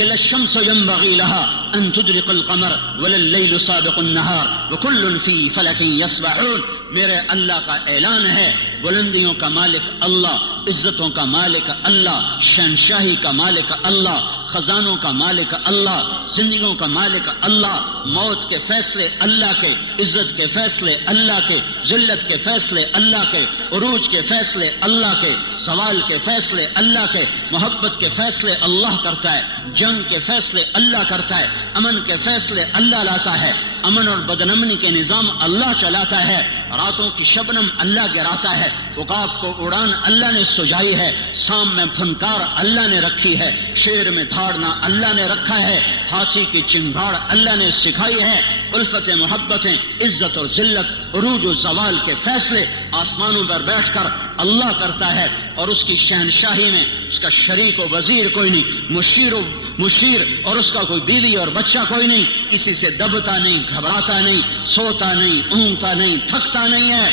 کہ لا الشمس ينبغي لها ان تدرك القمر ولا الليل سابق النهار وكل في فلك يسبحون. میرے اللہ کا اعلان ہے، بلندیوں کا مالک اللہ، عزتوں کا مالک اللہ، شہنشاہی کا مالک اللہ، خزانوں کا مالک اللہ، زندگیوں کا مالک اللہ، موت کے فیصلے اللہ کے، عزت کے فیصلے اللہ کے، ذلت کے فیصلے اللہ کے، عروج کے فیصلے اللہ کے، زوال کے فیصلے اللہ کے، محبت کے فیصلے اللہ کرتا ہے، جنگ کے فیصلے اللہ کرتا ہے، امن کے فیصلے اللہ لاتا ہے، امن اور بدنمنی کے نظام اللہ چلاتا ہے، راتوں کی شبنم اللہ گراتا ہے، عقاب کو اڑان اللہ نے سجائی ہے، سام میں پھنکار اللہ نے رکھی ہے، شیر میں دھاڑنا اللہ نے رکھا ہے، ہاتھی کی چنگاڑ اللہ نے سکھائی ہے، الفت محبتیں، عزت اور ذلت، عروج و زوال کے فیصلے آسمانوں پر بیٹھ کر اللہ کرتا ہے، اور اس کی شہنشاہی میں اس کا شریک و وزیر کوئی نہیں، مشیر اور اس کا کوئی بیوی اور بچہ کوئی نہیں، کسی سے دبتا نہیں، گھبراتا نہیں، سوتا نہیں، اونگتا نہیں، تھکتا نہیں ہے.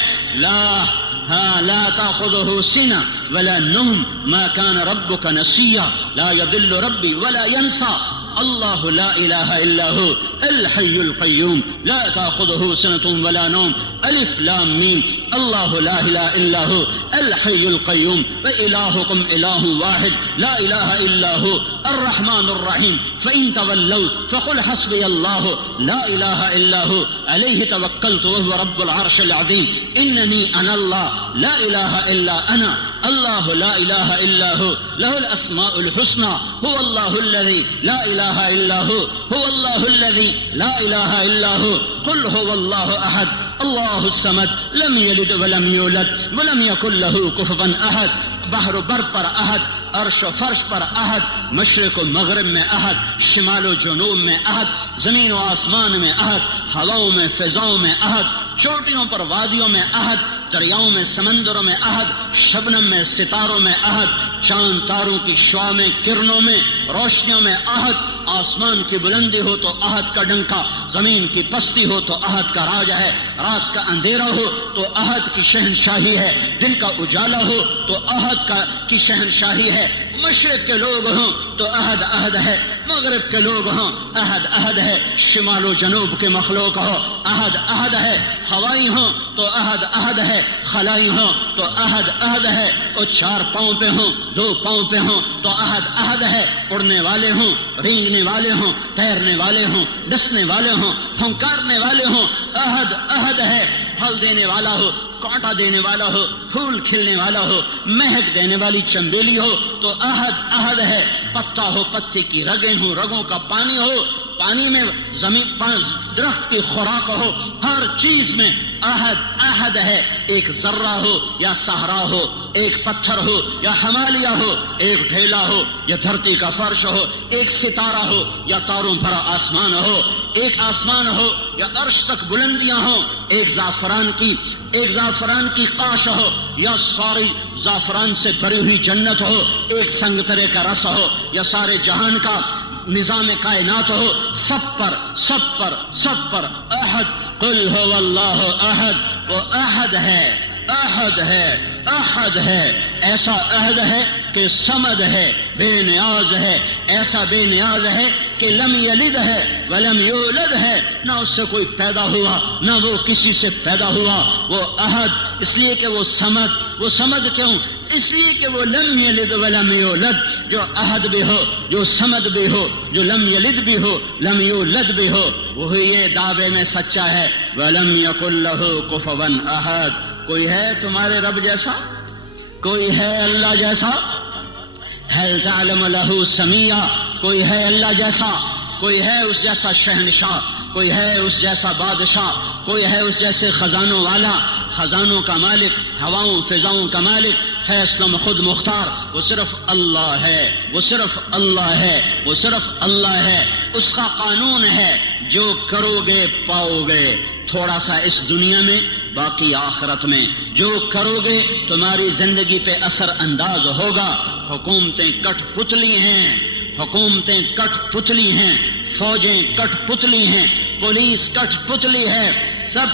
لا تأخذه سنة ولا نوم ما كان ربك نسيا لا يضل ربي ولا ينسى الله لا إله إلا هو الحي القيوم لا تأخذه سنة ولا نوم ألف لام ميم الله لا إله إلا هو الحي القيوم وإلهكم إله واحد لا إله إلا هو الرحمن الرحيم فإن تولوا فقل حسبي الله لا إله إلا هو عليه توكلت وهو رب العرش العظيم إنني أنا الله لا إله إلا أنا الله لا إله إلا هو له الأسماء الحسنى هو الله الذي لا إله إلا هو الله الذي لا إله إلا هو قل هو الله أحد الله الصمد لم يلد ولم يولد ولم يكن له كفوا أحد بحر و بر پر احد، عرش و فرش پر احد، مشرق و مغرب میں احد، شمال و جنوب میں احد، زمین و آسمان میں احد، ہواؤں میں فضاؤں میں احد، چوٹیوں پر وادیوں میں احد، دریاؤں میں سمندروں میں احد، شبنم میں ستاروں میں احد، چاند تاروں کی شعاع میں کرنوں میں روشنیوں میں احد، آسمان کی بلندی ہو تو احد کا ڈنکا، زمین کی پستی ہو تو احد کا راج ہے، رات کا اندھیرا ہو تو احد کی شہنشاہی ہے، دن کا اجالا ہو تو احد کی شہنشاہی ہے، مشرق کے لوگ ہوں تو احد احد ہے، مغرب کے لوگ ہوں احد احد ہے، شمال و جنوب کے مخلوق ہو احد احد ہے، ہوائی ہوں تو احد احد ہے، خلائی ہوں تو احد احد ہے، اور چار پاؤں پہ ہوں، دو پاؤں پہ ہوں تو احد احد ہے، اڑنے والے ہوں، رینگنے والے ہوں، تیرنے والے ہوں، ڈسنے والے ہوں، پھنکارنے والے ہوں، احد احد ہے، پھل دینے والا ہو، کانٹا دینے والا ہو، پھول کھلنے والا ہو، مہک دینے والی چنبیلی ہو تو احد احد ہے، پتا ہو، پتے کی رگیں ہو، رگوں کا پانی ہو، پانی میں زمین درخت کی خوراک ہو، ہر چیز میں احد احد ہے، ایک ذرہ ہو یا صحرا ہو، ایک پتھر ہو یا ہمالیہ ہو، ایک ڈھیلا ہو یا دھرتی کا فرش ہو، ایک ستارہ ہو یا تاروں بھرا آسمان ہو، ایک آسمان ہو یا عرش تک بلندیاں ہوں، ایک زعفران کی قاش ہو یا ساری زعفران سے بھری ہوئی جنت ہو، ایک سنگترے کا رس ہو یا سارے جہان کا نظام کائنات ہو، سب پر احد، قل هو اللہ احد، وہ احد ہے، ایسا احد ہے کہ صمد ہے، بے نیاز ہے، ایسا بے نیاز ہے کہ لم یلد ہے ولم یولد ہے، نہ اس سے کوئی پیدا ہوا نہ وہ کسی سے پیدا ہوا، وہ احد، اس لیے کہ وہ صمد کیوں؟ اس لیے کہ وہ لم یلد ولم یولد، جو احد بھی ہو، جو صمد بھی ہو، جو لم یلد بھی ہو، لم یولد بھی ہو، وہی یہ دعوے میں سچا ہے، ولم یکن لہ کفوا احد۔ کوئی ہے تمہارے رب جیسا؟ کوئی ہے اللہ جیسا؟ هل تعلم له سمیا؟ کوئی ہے اللہ جیسا؟ کوئی ہے اس جیسا شہنشاہ؟ کوئی ہے اس جیسا بادشاہ؟ کوئی ہے اس جیسے خزانوں والا، خزانوں کا مالک، ہواؤں فضاؤں کا مالک، فیصلوں میں خود مختار؟ وہ صرف اللہ ہے، وہ صرف اللہ ہے، وہ صرف اللہ ہے، اس کا قانون ہے، جو کرو گے پاؤ گے، تھوڑا سا اس دنیا میں، باقی آخرت میں، جو کرو گے تمہاری زندگی پہ اثر انداز ہوگا۔ حکومتیں کٹ پتلی ہیں، فوجیں کٹ پتلی ہیں، پولیس کٹ پتلی ہے، سب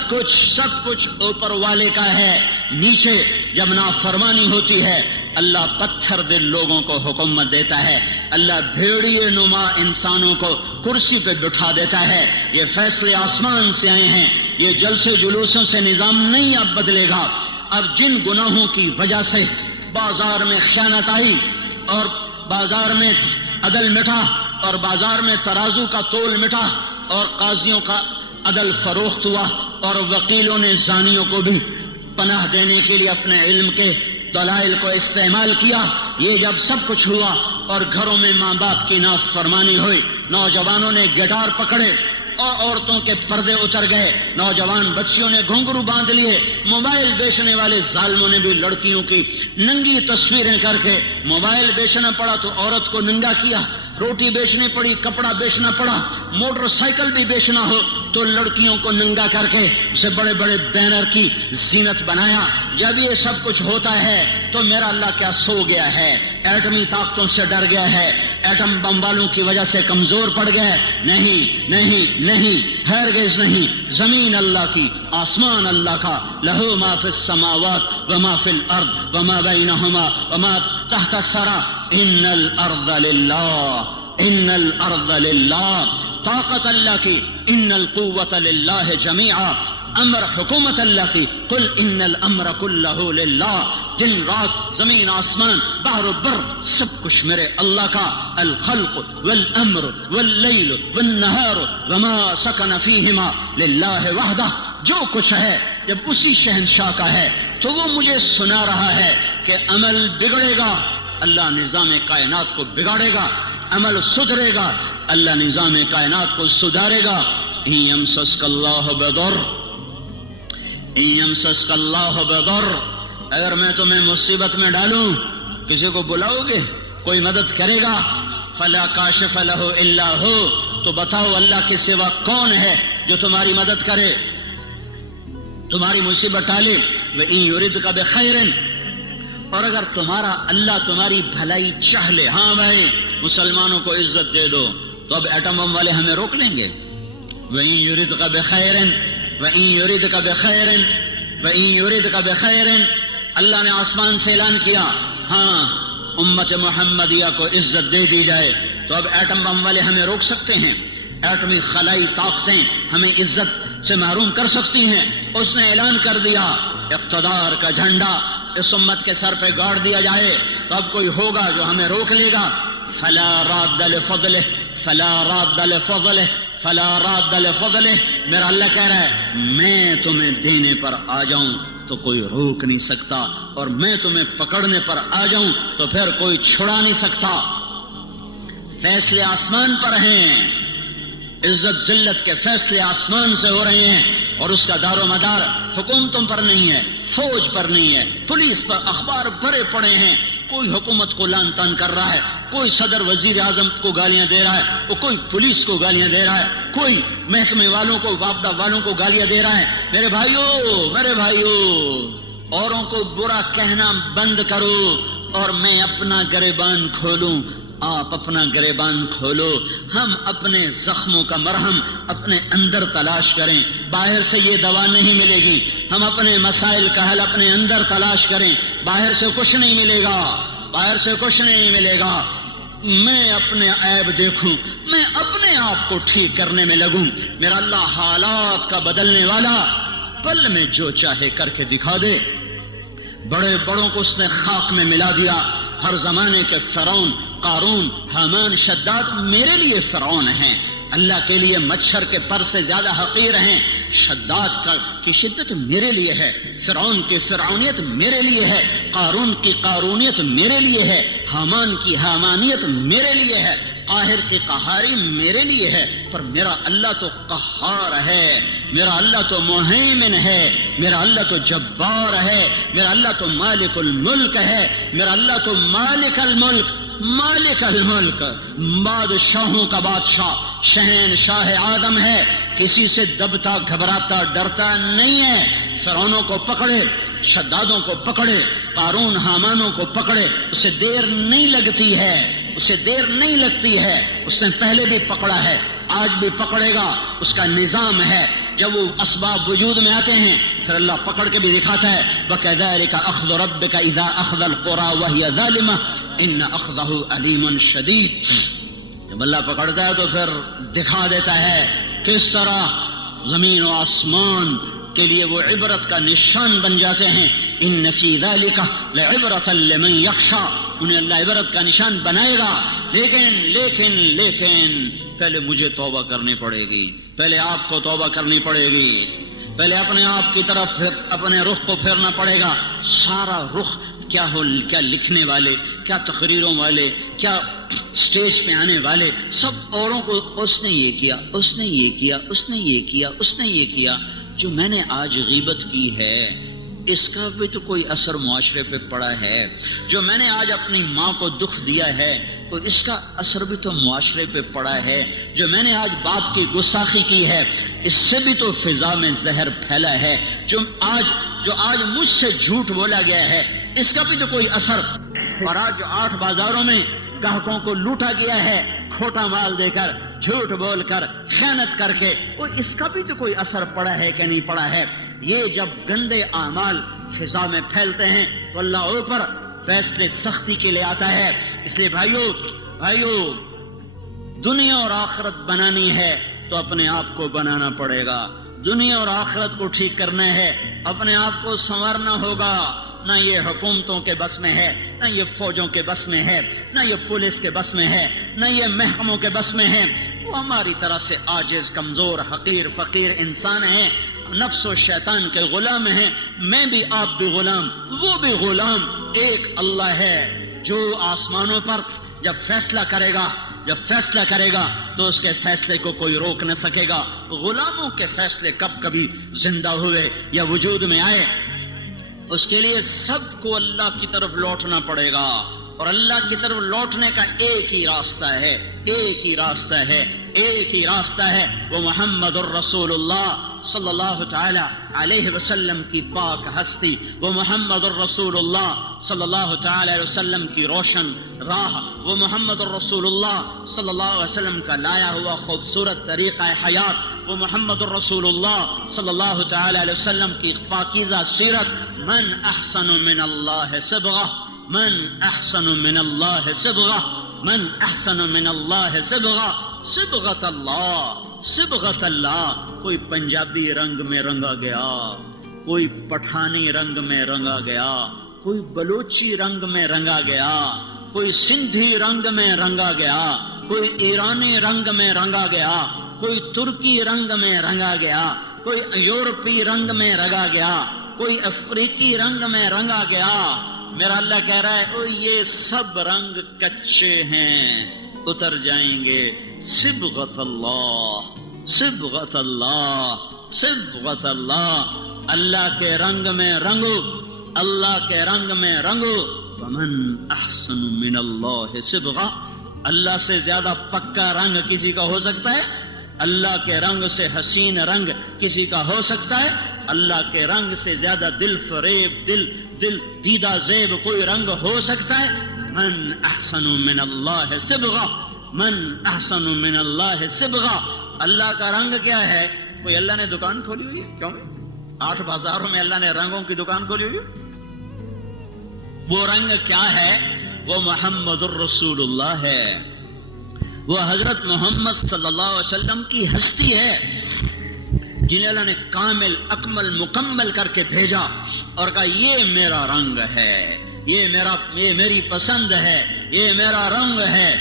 کچھ اوپر والے کا ہے، نیچے جب نافرمانی ہوتی ہے، اللہ پتھر دل لوگوں کو حکومت دیتا ہے، اللہ بھیڑیے نما انسانوں کو کرسی پہ بٹھا دیتا ہے۔ یہ فیصلے آسمان سے آئے ہیں، یہ جلسے جلوسوں سے نظام نہیں اب بدلے گا۔ اب جن گناہوں کی وجہ سے بازار میں خیانت آئی اور بازار میں عدل مٹا اور بازار میں ترازو کا تول مٹا اور قاضیوں کا عدل فروخت ہوا اور وکیلوں نے زانیوں کو بھی پناہ دینے کے لیے اپنے علم کے دلائل کو استعمال کیا، یہ جب سب کچھ ہوا اور گھروں میں ماں باپ کی نافرمانی ہوئی، نوجوانوں نے گٹار پکڑے اور عورتوں کے پردے اتر گئے، نوجوان بچیوں نے گھنگرو باندھ لیے، موبائل بیچنے والے ظالموں نے بھی لڑکیوں کی ننگی تصویریں کر کے، موبائل بیچنا پڑا تو عورت کو ننگا کیا، روٹی بیچنی پڑی، کپڑا بیچنا پڑا، موٹر سائیکل بھی بیچنا ہو تو لڑکیوں کو ننگا کر کے اسے بڑے بڑے بینر کی زینت بنایا۔ جب یہ سب کچھ ہوتا ہے تو میرا اللہ کیا سو گیا ہے؟ ایٹمی طاقتوں سے ڈر گیا ہے؟ ایٹم بم والوں کی وجہ سے کمزور پڑ گیا؟ نہیں نہیں نہیں، ہرگز نہیں۔ زمین اللہ کی، آسمان اللہ کا، لہو ما فی السماوات وما فی الارض وما بینہما وما تحت الثری، ان الارض للہ، ان الارض للہ، طاقت اللہ کی، ان القوت للہ جمیعا، امر حکومت اللہ کی، قل ان الامر کلہ للہ، دن رات زمین آسمان بحر و بر سب کچھ میرے اللہ کا، الخلق والامر واللیل والنہار وما سکن فیہما للہ وحدہ، جو کچھ ہے جب اسی شہنشاہ کا ہے تو وہ مجھے سنا رہا ہے کہ عمل بگڑے گا، اللہ نظام کائنات کو بگاڑے گا، عمل سدھرے گا، اللہ نظام کائنات کو سدھارے گا۔ ان یمسسک اللہ بضر، ان یمسسک اللہ بضر، اگر میں تمہیں مصیبت میں ڈالوں کسی کو بلاؤ گے، کوئی مدد کرے گا، فلا کاشف لہ الا ہو، تو بتاؤ اللہ کے سوا کون ہے جو تمہاری مدد کرے، تمہاری مصیبت ٹالے۔ وَإِن يُرِدْكَ بِخَيْرٍ، اور اگر تمہارا اللہ تمہاری بھلائی چاہ لے، ہاں بھائی مسلمانوں کو عزت دے دو، تو اب ایٹم بم والے ہمیں روک لیں گے۔ وَإِن يُرِدْكَ بِخَيْرٍ وَإِن يُرِدْكَ بِخَيْرٍ وَإِن يُرِدْكَ بِخَيْرٍ، اللہ نے آسمان سے اعلان کیا ہاں امت محمدیہ کو عزت دے دی جائے، تو اب ایٹم بم والے ہمیں روک سکتے ہیں؟ ایٹمی خلائی طاقتیں ہمیں عزت سے محروم کر سکتی ہیں؟ اس نے اعلان کر دیا اقتدار کا جھنڈا اس امت کے سر پہ گاڑ دیا جائے، تو اب کوئی ہوگا جو ہمیں روک لے گا؟ فلا راد لفضلہ، فلا راد لفضلہ، فلا راد لفضلہ، میرا اللہ کہہ رہا ہے میں تمہیں دینے پر آ جاؤں تو کوئی روک نہیں سکتا، اور میں تمہیں پکڑنے پر آ جاؤں تو پھر کوئی چھڑا نہیں سکتا۔ فیصلے آسمان پر ہیں، عزت ذلت کے فیصلے آسمان سے ہو رہے ہیں، اور اس کا دار و مدار حکومتوں پر نہیں ہے، فوج پر نہیں ہے، پولیس پر اخبار بھرے پڑے ہیں، کوئی حکومت کو لان تان کر رہا ہے، کوئی صدر وزیر اعظم کو گالیاں دے رہا ہے، وہ کوئی پولیس کو گالیاں دے رہا ہے، کوئی محکمے والوں کو، وابدہ والوں کو گالیاں دے رہا ہے۔ میرے بھائیو، اوروں کو برا کہنا بند کرو اور میں اپنا گریبان کھولوں، آپ اپنا گریبان کھولو، ہم اپنے زخموں کا مرہم اپنے اندر تلاش کریں، باہر سے یہ دوا نہیں ملے گی، ہم اپنے مسائل کا حل اپنے اندر تلاش کریں، باہر سے کچھ نہیں ملے گا، باہر سے کچھ نہیں ملے گا۔ میں اپنے عیب دیکھوں، میں اپنے آپ کو ٹھیک کرنے میں لگوں، میرا اللہ حالات کا بدلنے والا، پل میں جو چاہے کر کے دکھا دے۔ بڑے بڑوں کو اس نے خاک میں ملا دیا، ہر زمانے کے فرعون، قارون، حامان، شداد میرے لیے فرعون ہیں، اللہ کے لیے مچھر کے پر سے زیادہ حقیر ہیں، شداد کی شدت میرے لیے ہے، فرعون کی فرعونیت میرے لیے ہے، قارون کی قارونیت میرے لیے ہے، حامان کی حامانیت میرے لیے ہے، قاہر کی قہاری میرے لیے ہے، پر میرا اللہ تو قہار ہے، میرا اللہ تو مہیمن ہے، میرا اللہ تو جبار ہے، میرا اللہ تو مالک الملک ہے، میرا اللہ تو مالک الملک، مالک الملک، بادشاہوں کا بادشاہ، شہنشاہ آدم ہے، کسی سے دبتا گھبراتا ڈرتا نہیں ہے۔ فرعونوں کو پکڑے، شدادوں کو پکڑے، قارون حامانوں کو پکڑے، اسے دیر نہیں لگتی ہے، اسے دیر نہیں لگتی ہے، اس نے پہلے بھی پکڑا ہے، آج بھی پکڑے گا، اس کا نظام ہے، جب وہ اسباب وجود میں آتے ہیں پھر اللہ پکڑ کے بھی دکھاتا ہے وَكَذَلِكَ أَخْذُ رَبِّكَ إِذَا أَخْذَ الْقُرَى وَهِيَ ظَالِمَةٌ إِنَّ أَخْذَهُ أَلِيمٌ شَدِيدٌ۔ جب اللہ پکڑتا ہے تو پھر دکھا دیتا ہے کس طرح زمین و آسمان کے لیے وہ عبرت کا نشان بن جاتے ہیں۔ ان فی ذلک لعبرۃ لمن یخشی، انہیں اللہ عبرت کا نشان بنائے گا، لیکن پہلے مجھے توبہ کرنی پڑے گی، پہلے آپ کو توبہ کرنی پڑے گی، پہلے اپنے آپ کی طرف اپنے رخ کو پھیرنا پڑے گا۔ سارا رخ کیا لکھنے والے، کیا تقریروں والے، کیا سٹیج پہ آنے والے، سب اوروں کو اس نے یہ کیا، اس نے یہ کیا، اس نے یہ کیا، اس نے یہ کیا۔ جو میں نے آج غیبت کی ہے اس کا بھی تو کوئی اثر معاشرے پہ پڑا ہے، جو میں نے آج اپنی ماں کو دکھ دیا ہے تو اس کا اثر بھی تو معاشرے پہ پڑا ہے، جو میں نے آج باپ کی گستاخی کی ہے اس سے بھی تو فضا میں زہر پھیلا ہے، جو آج مجھ سے جھوٹ بولا گیا ہے اس کا بھی تو کوئی اثر، اور آج جو 8 بازاروں میں گاہکوں کو لوٹا گیا ہے کھوٹا مال دے کر، جھوٹ بول کر، خیانت کر کے، وہ اس کا بھی تو کوئی اثر پڑا ہے کہ نہیں پڑا ہے۔ یہ جب گندے اعمال فضا میں پھیلتے ہیں تو اللہ اوپر فیصلے سختی کے لیے آتا ہے۔ اس لیے بھائیو دنیا اور آخرت بنانی ہے تو اپنے آپ کو بنانا پڑے گا، دنیا اور آخرت کو ٹھیک کرنا ہے، اپنے آپ کو سنوارنا ہوگا۔ نہ یہ حکومتوں کے بس میں ہے، نہ یہ فوجوں کے بس میں ہے، نہ یہ پولیس کے بس میں ہے، نہ یہ محکموں کے بس میں ہے۔ وہ ہماری طرح سے عاجز، کمزور، حقیر، فقیر انسان ہیں، نفس و شیطان کے غلام ہیں۔ میں بھی، آپ بھی غلام، وہ بھی غلام۔ ایک اللہ ہے جو آسمانوں پر جب فیصلہ کرے گا تو اس کے فیصلے کو کوئی روک نہ سکے گا۔ غلاموں کے فیصلے کبھی زندہ ہوئے یا وجود میں آئے، اس کے لیے سب کو اللہ کی طرف لوٹنا پڑے گا، اور اللہ کی طرف لوٹنے کا ایک ہی راستہ ہے، وہ محمد الرسول اللہ صلی اللہ تعالی علیہ وسلم کی پاک ہستی، وہ محمد الرسول اللہ صلی اللہ تعالی علیہ وسلم کی روشن راہ، وہ محمد الرسول اللہ صلی اللہ علیہ وسلم کا لایا ہوا خوبصورت طریقہ حیات، وہ محمد الرسول اللہ صلی اللہ تعالی علیہ وسلم کی پاکیزہ سیرت۔ من احسن من اللہ صبغہ، من احسن من اللہ صبغہ، من احسن من اللہ صبغہ، صبغۃ اللہ۔ کوئی پنجابی رنگ میں رنگا گیا، کوئی پٹھانی رنگ میں رنگا گیا، کوئی بلوچی رنگ میں رنگا گیا، کوئی سندھی رنگ میں رنگا گیا، کوئی ایرانی رنگ میں رنگا گیا، کوئی ترکی رنگ میں رنگا گیا، کوئی یورپی رنگ میں رنگا گیا، کوئی افریقی رنگ میں رنگا گیا۔ میرا اللہ کہہ رہا ہے او یہ سب رنگ کچے ہیں، اتر جائیں گے۔ صبغۃ اللہ، صبغۃ اللہ، صبغۃ اللہ، اللہ کے رنگ میں رنگو، اللہ کے رنگ میں رنگو۔ ومن احسن من اللہ صبغہ، اللہ سے زیادہ پکا رنگ کسی کا ہو سکتا ہے؟ اللہ کے رنگ سے حسین رنگ کسی کا ہو سکتا ہے؟ اللہ کے رنگ سے زیادہ دل فریب، دل دیدہ زیب کوئی رنگ ہو سکتا ہے؟ من احسن من اللہ صبغہ، من احسن من اللہ صبغہ۔ اللہ کا رنگ کیا ہے؟ کوئی اللہ نے دکان کھولی ہوئی ہے؟ کیوں؟ 8 بازاروں میں اللہ نے رنگوں کی دکان کھولی ہوئی ہے۔ وہ رنگ کیا ہے؟ وہ محمد الرسول اللہ ہے، وہ حضرت محمد صلی اللہ علیہ وسلم کی ہستی ہے، جنہیں اللہ نے کامل، اکمل، مکمل کر کے بھیجا اور کہا یہ میرا رنگ ہے، یہ میری پسند ہے، یہ میرا رنگ ہے،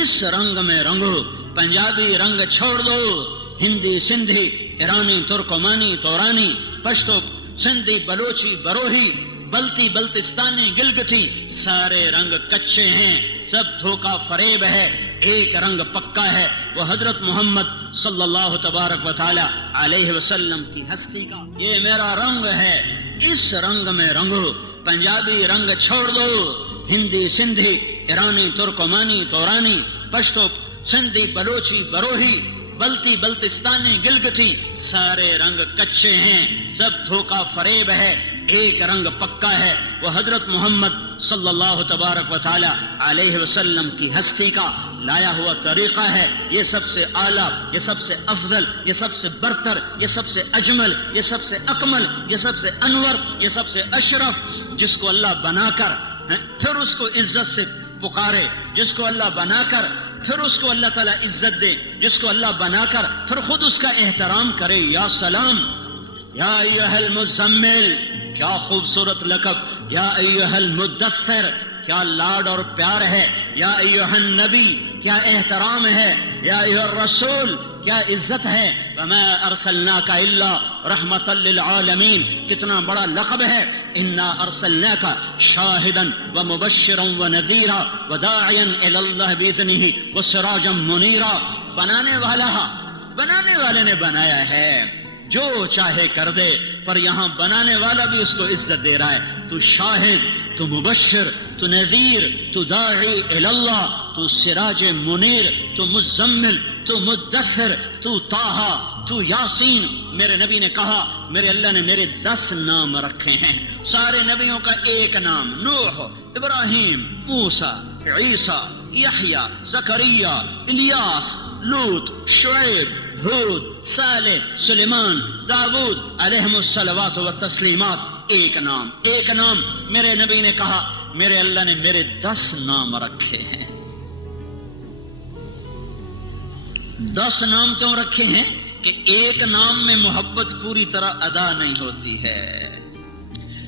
اس رنگ میں رنگو۔ پنجابی رنگ چھوڑ دو، ہندی، سندھی، ایرانی، ترکمانی، تورانی، پشتو، سندھی، بلوچی، بروہی، بلتی، بلتستانی، گلگٹی، سارے رنگ کچے ہیں، سب دھوکہ فریب ہے۔ ایک رنگ پکا ہے، وہ حضرت محمد صلی اللہ تبارک و تعالی علیہ وسلم کی ہستی کا۔ یہ میرا رنگ ہے، اس رنگ میں رنگو۔ پنجابی رنگ چھوڑ دو، ہندی، سندھی، ایرانی، ترکمانی، تورانی، پشتو، سندھی، بلوچی، بروہی، بلتی، بلتستانی، گلگٹی، سارے رنگ کچے ہیں، سب دھوکہ فریب ہے۔ ایک رنگ پکا ہے، وہ حضرت محمد صلی اللہ تبارک و تعالی علیہ وسلم کی ہستی کا۔ لایا ہوا طریقہ ہے، یہ سب سے اعلیٰ، یہ سب سے افضل، یہ سب سے برتر، یہ سب سے اجمل، یہ سب سے اکمل، یہ سب سے انور، یہ سب سے اشرف، جس کو اللہ بنا کر پھر اس کو عزت سے پکارے، جس کو اللہ بنا کر پھر اس کو اللہ تعالیٰ عزت دے، جس کو اللہ بنا کر پھر خود اس کا احترام کرے۔ یا سلام، یا ایھا المزمل، کیا خوبصورت لقب، یا ایھا المدثر، کیا لاڈ اور پیار ہے، یا ایھا النبی، کیا احترام ہے، یا ایھا الرسول، کیا عزت ہے، وما ارسلناک الا رحمتا للعالمین، کتنا بڑا لقب ہے، انا ارسلناک شاہدا ومبشرا ونذیرا وداعیا الی اللہ باذنہ وسراجا منیرا۔ بنانے والے نے بنایا ہے، جو چاہے کر دے، پر یہاں بنانے والا بھی اس کو عزت دے رہا ہے۔ تو شاہد، تو مبشر، تو نذیر، تو داعی الی اللہ، تو سراج منیر، تو مزمل، تو مدثر، تو طٰہٰ، تو یاسین۔ میرے نبی نے کہا میرے اللہ نے میرے 10 نام رکھے ہیں، سارے نبیوں کا ایک نام، نوح، ابراہیم، موسیٰ، عیسیٰ، یحییٰ، زکریا، الیاس، لوط، شعیب، ہود، صالح، سلیمان، داؤد علیہم الصلوات والتسلیمات۔ ایک نام میرے نبی نے کہا میرے اللہ نے میرے 10 نام رکھے ہیں۔ 10 نام کیوں رکھے ہیں؟ کہ ایک نام میں محبت پوری طرح ادا نہیں ہوتی ہے،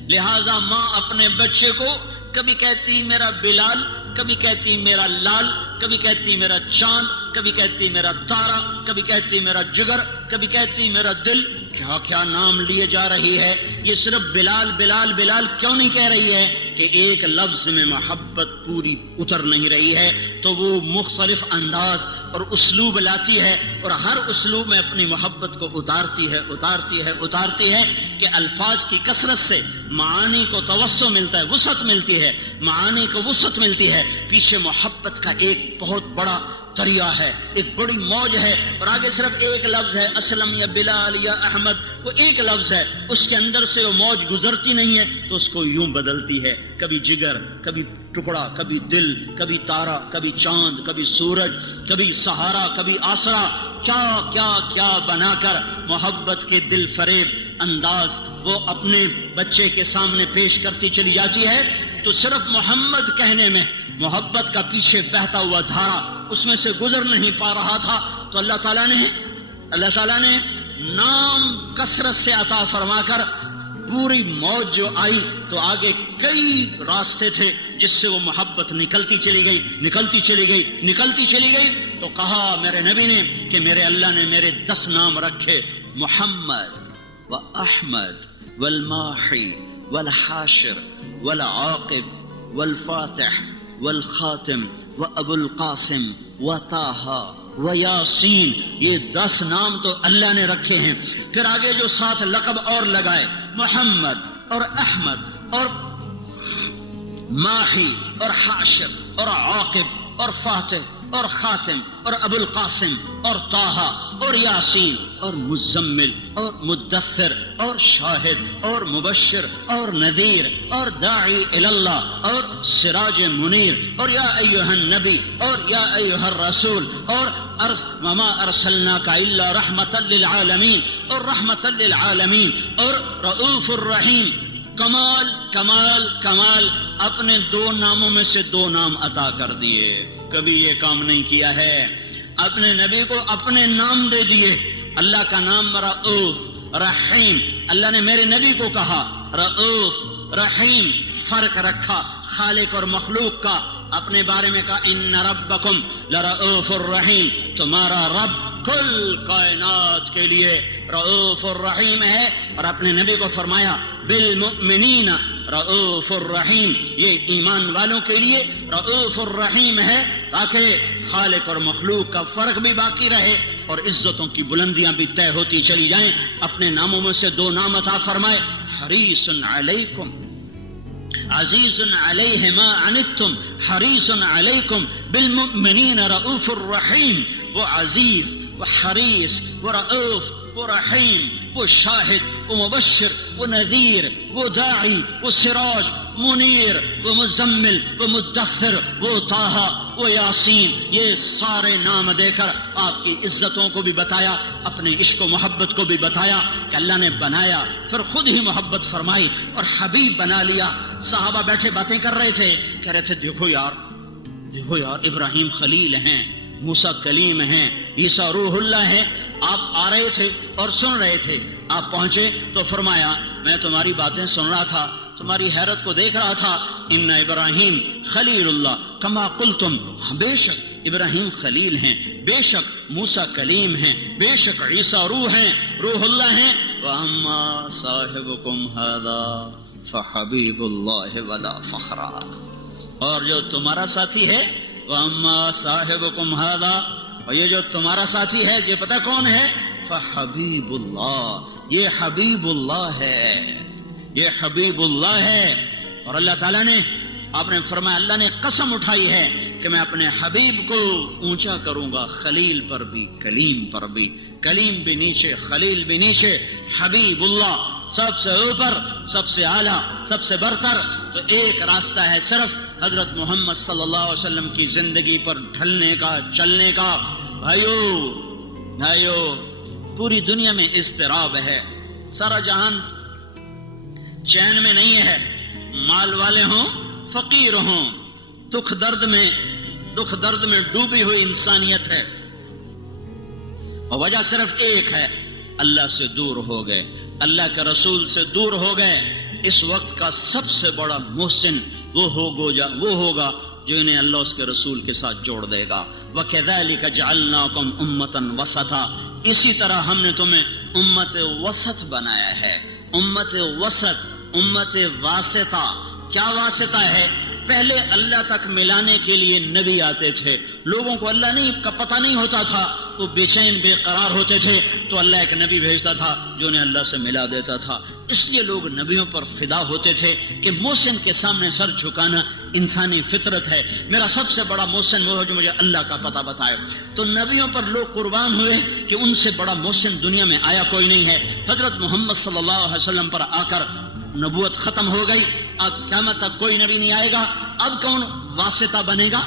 لہذا ماں اپنے بچے کو کبھی کہتی میرا بلال، کبھی کہتی میرا لال، کبھی کہتی میرا چاند، کبھی کہتی میرا تارا، کبھی کہتی میرا جگر، کبھی کہتی میرا دل۔ کیا کیا نام لیے جا رہی ہے، یہ صرف بلال بلال بلال کیوں نہیں کہہ رہی ہے؟ کہ ایک لفظ میں محبت پوری اتر نہیں رہی ہے، تو وہ مختلف انداز اور اسلوب لاتی ہے، اور ہر اسلوب میں اپنی محبت کو اتارتی ہے کہ الفاظ کی کثرت سے معانی کو توسع ملتا ہے، وسعت ملتی ہے، معانی کو وسعت ملتی ہے، پیچھے محبت کا ایک بہت بڑا دریا ہے، ایک بڑی موج ہے، اور آگے صرف ایک لفظ ہے، اسلم یا بلال یا احمد، وہ ایک لفظ ہے، اس کے اندر سے وہ موج گزرتی نہیں ہے تو اس کو یوں بدلتی ہے، کبھی جگر، کبھی ٹکڑا، کبھی دل، کبھی تارا، کبھی چاند، کبھی سورج، کبھی سہارا، کبھی آسرا، کیا کیا کیا بنا کر محبت کے دل فریب انداز وہ اپنے بچے کے سامنے پیش کرتی چلی جاتی ہے۔ تو صرف محمد کہنے میں محبت کا پیچھے بہتا ہوا دھارا اس میں سے گزر نہیں پا رہا تھا، تو اللہ تعالیٰ نے نام کثرت سے عطا فرما کر پوری موج جو آئی تو آگے کئی راستے تھے جس سے وہ محبت نکلتی چلی گئی تو کہا میرے نبی نے کہ میرے اللہ نے میرے 10 نام رکھے، محمد و احمد والماحی والحاشر والعاقب والفاتح والخاتم وابو القاسم وطٰہٰ ویاسین۔ یہ 10 نام تو اللہ نے رکھے ہیں، پھر آگے جو 7 لقب اور لگائے، محمد اور احمد اور ماحی اور حاشر اور عاقب اور فاتح اور خاتم اور ابو القاسم اور طٰہٰ اور یاسین اور مزمل اور مدثر اور شاہد اور مبشر اور نذیر اور داعی الی اللہ اور سراج منیر اور یا ایھا النبی اور یا ایھا الرسول اور وما ارسلناک الا رحمتا للعالمین اور رحمتا للعالمین اور رؤوف الرحیم۔ کمال کمال کمال، اپنے 2 ناموں میں سے 2 نام عطا کر دیے، کبھی یہ کام نہیں کیا ہے، اپنے نبی کو اپنے نام دے دیے۔ اللہ کا نام رؤوف رحیم، اللہ نے میرے نبی کو کہا رؤوف رحیم، فرق رکھا خالق اور مخلوق کا، اپنے بارے میں کہا ان ربکم لرؤوف الرحیم، تمہارا رب کل کائنات کے لیے رؤوف الرحیم ہے، اور اپنے نبی کو فرمایا بالمؤمنین رؤوف الرحیم، یہ ایمان والوں کے لیے رؤوف الرحیم ہے، تاکہ خالق اور مخلوق کا فرق بھی باقی رہے اور عزتوں کی بلندیاں بھی طے ہوتی چلی جائیں۔ اپنے ناموں میں سے 2 نام عطا فرمائے، حریص علیکم عزیز علیہ ما عنتم حریص علیکم بالمؤمنین رؤوف الرحیم۔ وہ عزیز، وہ حریص، وہ رؤوف، وہ رحیم، وہ شاہد، وہ مبشر، وہ نذیر، وہ داعی، وہ سراج، منیر، وہ مزمل، وہ مدثر، وہ طٰہٰ، وہ یاسین، یہ سارے نام دے کر آپ کی عزتوں کو بھی بتایا، اپنے عشق و محبت کو بھی بتایا کہ اللہ نے بنایا، پھر خود ہی محبت فرمائی اور حبیب بنا لیا۔ صحابہ بیٹھے باتیں کر رہے تھے، کہہ رہے تھے دیکھو یار ابراہیم خلیل ہیں، موسیٰ کلیم ہیں، عیسیٰ روح اللہ ہیں۔ آپ آ رہے تھے اور سن رہے تھے، آپ پہنچے تو فرمایا میں تمہاری باتیں سن رہا تھا، تمہاری حیرت کو دیکھ رہا تھا۔ ان ابراہیم خلیل اللہ کما قلتم، بے شک ابراہیم خلیل ہیں، بے شک موسیٰ کلیم ہیں، بے شک عیسیٰ روح اللہ ہیں۔ وَأَمَّا صَاحِبُكُمْ هَذَا فَحَبِيبُ اللَّهِ وَلَا فَخْرًا، اور جو تمہارا ساتھی ہے، وَأَمَّا صَاحِبُكُمْ هَذَا، اور یہ جو تمہارا ساتھی ہے یہ پتہ کون ہے؟ فحبیب اللہ، یہ حبیب اللہ ہے، یہ حبیب اللہ ہے۔ اور اللہ تعالیٰ نے، آپ نے فرمایا اللہ نے قسم اٹھائی ہے کہ میں اپنے حبیب کو اونچا کروں گا، خلیل پر بھی کلیم پر بھی، کلیم بھی نیچے خلیل بھی نیچے، حبیب اللہ سب سے اوپر، سب سے اعلیٰ، سب سے برتر۔ تو ایک راستہ ہے صرف حضرت محمد صلی اللہ علیہ وسلم کی زندگی پر ڈھلنے کا، چلنے کا۔ بھائیو پوری دنیا میں اضطراب ہے، سارا جہان چین میں نہیں ہے، مال والے ہوں فقیر ہوں، دکھ درد میں ڈوبی ہوئی انسانیت ہے، اور وجہ صرف ایک ہے، اللہ سے دور ہو گئے، اللہ کے رسول سے دور ہو گئے۔ اس وقت کا سب سے بڑا محسن وہ ہوگا جو انہیں اللہ اس کے رسول کے ساتھ جوڑ دے گا۔ وَكَذَلِكَ جَعَلْنَاكُمْ أُمَّةً وَسَطًا، اسی طرح ہم نے تمہیں امت وسط بنایا ہے۔ امت وسط، امت واسطہ، کیا واسطہ ہے؟ پہلے اللہ تک ملانے کے لیے نبی آتے تھے، لوگوں کو اللہ کا پتہ نہیں ہوتا تھا، وہ بے چین بے قرار ہوتے تھے، تو اللہ ایک نبی بھیجتا تھا جو انہیں اللہ سے ملا دیتا تھا۔ اس لیے لوگ نبیوں پر فدا ہوتے تھے کہ محسن کے سامنے سر جھکانا انسانی فطرت ہے، میرا سب سے بڑا محسن وہ ہے جو مجھے اللہ کا پتہ بتائے۔ تو نبیوں پر لوگ قربان ہوئے کہ ان سے بڑا محسن دنیا میں آیا کوئی نہیں ہے۔ حضرت محمد صلی اللہ علیہ وسلم پر آ کر نبوت ختم ہو گئی، اب قیامت تک کوئی نبی نہیں آئے گا۔ اب کون واسطہ بنے گا؟